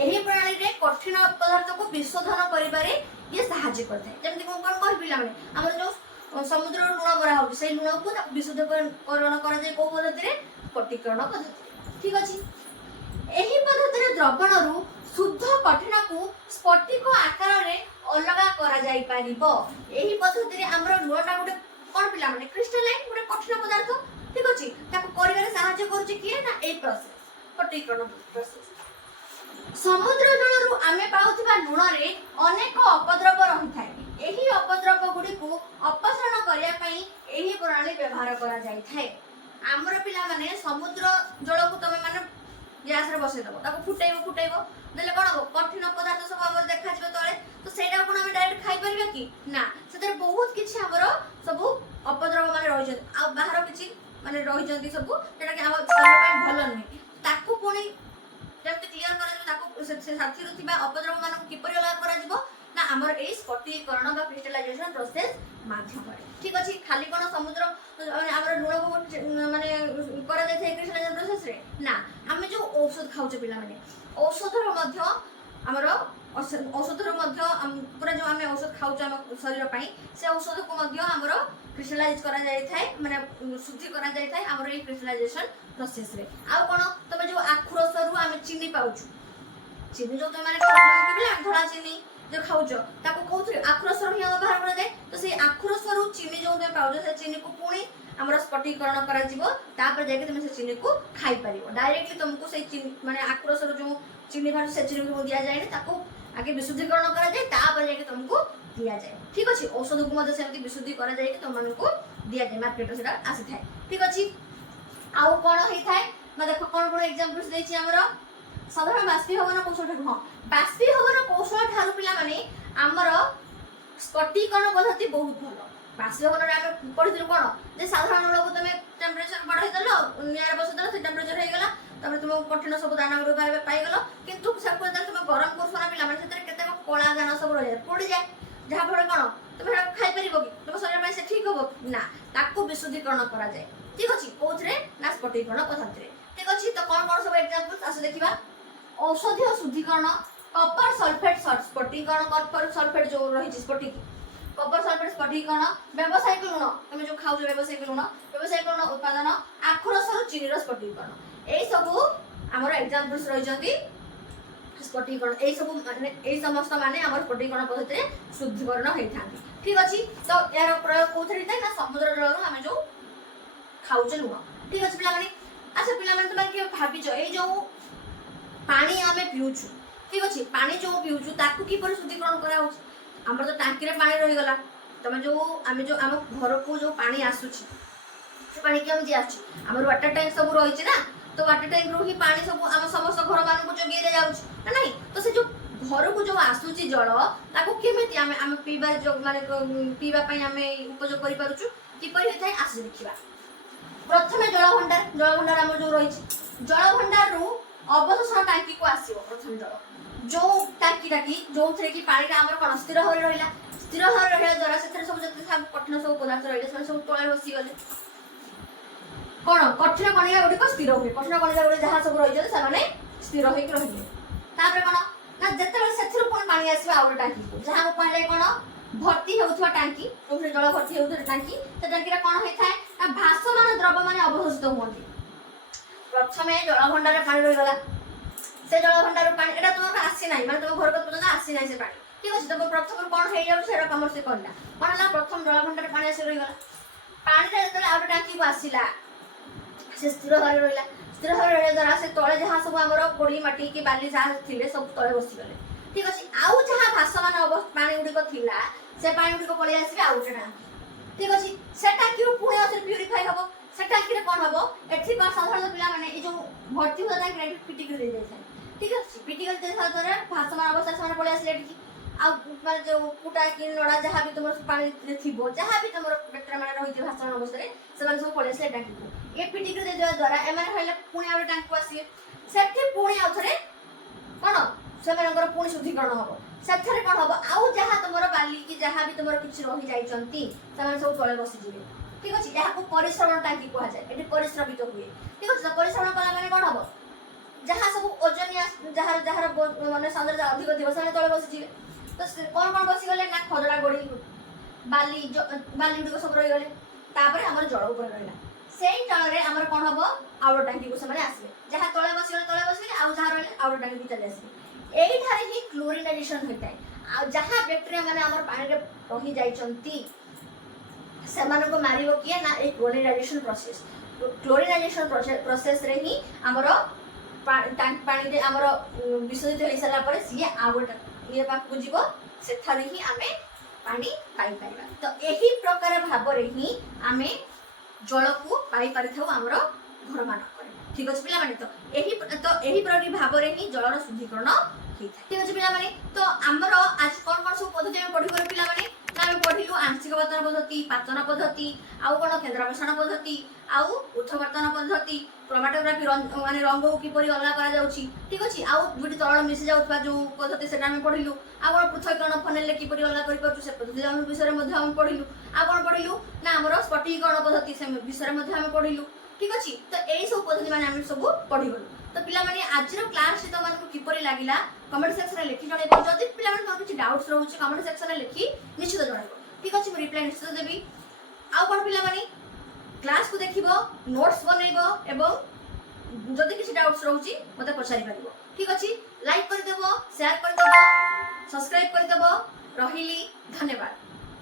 एही प्रणाली रे कठिन पदार्थ को विशोधन करिबारे ये सहायता करଥାଏ जेमति कोन कहि पिला माने हमर जो समुद्र लुण भरा होउछ से लुण को विशुद्धीकरण करा जाय को पद्धति रे स्फटिकीकरण पद्धति ठीक अछि एही पद्धति रे द्रवण रु शुद्ध कठिन को स्फटिक आकार रे अलग करा जाय पारिबो एही पद्धति रे हमर लुणटा गोटे कोन पिला माने क्रिस्टलाइन गोटे कठिन पदार्थ ठीक अच्छे कर साहाय्य करुचे किए ना ए प्रोसेस स्फटिकीकरण प्रोसेस समुद्र जल रु आमे पाउथिबा लुण रे अनेक अपद्रव रही थाए एही अपद्रव गुडी को अपसारण करिया पई एही प्रणाली व्यवहार करा जाय थाए हमर पिला माने समुद्र जल को तमे माने गैस रे बसै दबो ताको फुटाइबो देले कोन हो कठिन पदार्थ सब हमर देखा जिवो तळे तो सेटा कोन हम डायरेक्ट खाइ परबे कि ना सेतर बहुत किछि हमर सब अपद्रव माने रहि जत आ बाहर किछि माने रही जंती सब जेटा कि हम शरीर ପାଇଁ ଭଲ नहे ताकू पुणी जेमति क्लियर करा जिवो ताकू से साथी रुथिबा अपद्रव मानक किपरि अलग करा जिवो ना हमर ए स्फटिकीकरण बा क्रिस्टलाइजेशन प्रोसेस माध्यम रे ठीक अछि खाली कोन समुद्र हमर लुण को माने करा जाय थे क्रिस्टलाइजेशन प्रोसेस रे ना हम जो औषध खाउचे पिला माने औषध रो मध्य हमर औषध रो मध्य पूरा जो हम औषध खाउचे हम शरीर ପାଇଁ से औषध को मध्य हमर क्रिस्टलाइज करा जाय थाए माने शुद्धि करा जाय थाए हमर ए क्रिस्टलाइजेशन प्रोसेस रे आ कोन तमे जो आखु रस रु हम चीनी पाउछु चीनी जो तमे माने खाउछु बिला धळा चीनी जो खाउछो ताको कोथि आखु रस रु ही बाहर करा जाय तो से आखु रस रु चीनी जो तमे पाउछो से चीनी को पुणी हमर स्फटिकीकरण करा जिवो तापर जाके तमे से चीनी को खाइ परिबो डायरेक्टली तुमको से चीनी माने आखु रस रु जो चीनी बाहर से चीनी को दिया जाय ताको आगे विशुद्धीकरण करा जाय तापर जाके तुमको दिया जाए ठीक अच्छे औषध को मध्य सेमती विशुद्धि करा जाय कि तुम मानकु दिया जाय मार्केट रे सेटा आसी थाए ठीक अच्छे आउ कोन होई थाए म देखो कोन एग्जांपल्स देछि हमर साधारण बाष्पीभवन कौशल ठारू हां बाष्पीभवन कौशल ठारू पिला माने आमर स्फटिकरण पद्धति बहुत भल बाष्पीभवन आम पढ़ी कौन जे साधारण लोक तुम टेम्परेचर बढ़ाईदेल निआर बसदेल से टेम्परेचर हो गला तब तुम कठिन सब दाना गुड़ पाइगल किंतु सब तुम गरम कर पिला केते कला दाना सब रही पड़ी जाए जहाँ फल कौन तुम खाई पार कि तुम शरीर से ठीक हम ना ताकू विशुद्धीकरण करा जाए ठीक अच्छे कौन ना स्फटिकरण पद्धति ठीक अच्छे तो कौन कौन सब एग्जांपल आस देखा औषधीय शुद्धिकरण कपर सल्फेट स्फटिकरण कपर सल्फेट जो रही स्फटिक कपर सल्फेट स्फटिकरण व्यावसायिक लुण तुम जो खाऊ व्यावसायिक लुण उत्पादन आखुरसर चीनी स्फटिकरण यही सब आमर एग्जांपल्स रही स्फटिकरण यही सब यही समस्त माने आमर स्फटिकरण पद्धति शुद्धिकरण होता है ठीक अच्छे तो यार प्रयोग कौन होता है ना समुद्र जल आम जो खाऊचे लुण ठीक अच्छे पे अच्छा पे तुम भाविच ये जो पानी आम पीऊचु ठीक अच्छे पानी जो पीऊचु ताकू किपर शुद्धिकरण करामर तो टांकी पानी रहीगला तुम जो आम घर को जो पानी आसूची से पानी केमी आम वाटर टैंक सब रही ना तो वाटर टैंक रू ही पानी सब आम समस्त घर मान को जोगे जाऊँ ना तो से जो घर को जो आसूची जल ताकू केमी आम पीवा जो माने पीवाई आम उपयोग कर किपर होता है आस देखा प्रथम जलभंडार आम जो रही जलभंडार रु अवशोषण टांकी को आसो प्रथम जल जो टांकी जो थे कि पानी आम कौन स्थिर भाव रहा स्थिर भाव रहा द्वारा से सब जो कठिन सब पदार्थ रही सब तले बसीगले कौन कठिन कणिका गुड़िक स्थिर हुए कठिन कणिका गुड़ी जहाँ सब रही से स्थिर होकर रही कौन ना जिते पुणी पानी आस आउ टांकी को जहाँ कहले कौन भर्ती होता टांकी जल भर्ती होता टांकी से टांकी कौन होता है ना भासमान द्रव्य मान अवशोषित हुए प्रथम जलभंडार पानी रहीगला से जलभंडार पानी एटा तुम आसी ना मैं तुम घर पर्यटन आसी ना से पानी ठीक अच्छे तुम प्रथम कौन हो जाए कम से कहला कौन है प्रथम जलभंडार पानी आस रहीगला पानी जो आउ टांकी को आसला से स्थिर भाव रहा स्थिर भाव रहा द्वारा से तले जहाँ सब आम गोड़ी मटी कि बाली जहाँ थे सब तले बसीगले ठीक अच्छे आउ जहाँ भासमान पानी गुड़िक थिला से पानी गुड़िक पलि आसबे आउ गोटे टांकी ठीक अच्छे से टांकी पुणी आउे प्यूरीफाई हम से टांकी कौन हम एठी कौन साधारण पे जो भर्ती हुआ टांकी पिटिकल दे जाए ठीक अच्छे पिटिकल देवा द्वारा भासमान अवस्था से पलि आसले आ जो कुटा कि नड़ा जहाँ भी तुम पानी थी जहाँ भी तुम बेटर मैंने रही भाषण अवस्था से सब पलि आसले टांकी को ये पिटिकल देवा द्वारा एम पुणी आउ टांकी को आसवे से पुणी आउ थे कौन से पुणी शुद्धिकरण हम से कौन हम आउ जहाँ तुम बाली कि जहाँ भी तुम किसी रही जाइए सब तले बसीजे ठीक अच्छे यहाँ परिश्रमण टांकी कहुए ये परिश्रमित हुए ठीक अच्छे परिश्रमण कला मैंने कौन हम जहाँ सब ओजनिया जहाँ जार मैंने सांद्रता अधिक थी से तले बसीजे तो कौन कौन बसीगले ना खदड़ा गोड़ी बाली गुड़िक सब रहीगले तापर आम जल उपर रहा से जल में कौन हम आउट टांकी को आसवे जहाँ तले बसीगले आउ जहाँ रही आउट टांकी को चली आसवे यही ही क्लोरिनाइजेशन होता है जहाँ बैक्टेरिया मैंने आम पानी रही जाइए से मार किए ना ये क्लोरिनाइजेशन प्रोसेस क्लोरिनाइजेशन प्रोसेस रे ही आमर पानी आमर विशोधित हो सारापर सी आ गोटे ये पाक जीव से ही आम पानी पाई पाइबा तो यही प्रकार भाव ही आम जल को पाई पारि आमर घर मान ठीक अच्छे पे तो यही भाव ही जलर शुद्धिकरण होता है ठीक अच्छे पे तो आमर आज कौन कौन सब पद्धति आम पढ़ी पे आम पढ़लु आंशिक वर्तन पद्धति पाचन पद्धति आउ कौन केन्द्रावेक्षण पद्धति आउ ऊर्ध्ववर्तन पद्धति क्रोमाटोग्राफी माने रंग को किपरि अलग करा जाउछि ठीक अछि आउ दुटी तळ मिसि जाउथबा जो पद्धति सेटा हम पढ़लु आ कौन पृथक्करण फनेल ले किपरि अलग करि परछु से पद्धति हम विषय मध्ये हम पढ़लु आ कौन पढ़लु ना हमर स्फटिकीकरण पद्धति से विषय मध्ये हम पढ़लु ठीक अछि तो एई सब पद्धति माने हम सब पढ़िगलु तो पिला माने आज रो क्लास तो मानको किपरि लागिला कमेंट सेक्शन रे लिखि जणै जदि पिला माने किछि डाउट्स रहउछि कमेंट सेक्शन रे लिखि निश्चित जणाइबो ठीक अछि म रिप्लाई निश्चित देबी आ कौन पिला माने क्लास को देखिबो नोट्स बनैबो एवं जदि किछि डाउट्स रहउछि मते पछारि पारिबो ठीक अछि लाइक कर देबो शेयर कर देबो सब्सक्राइब कर देबो रहिली धन्यवाद।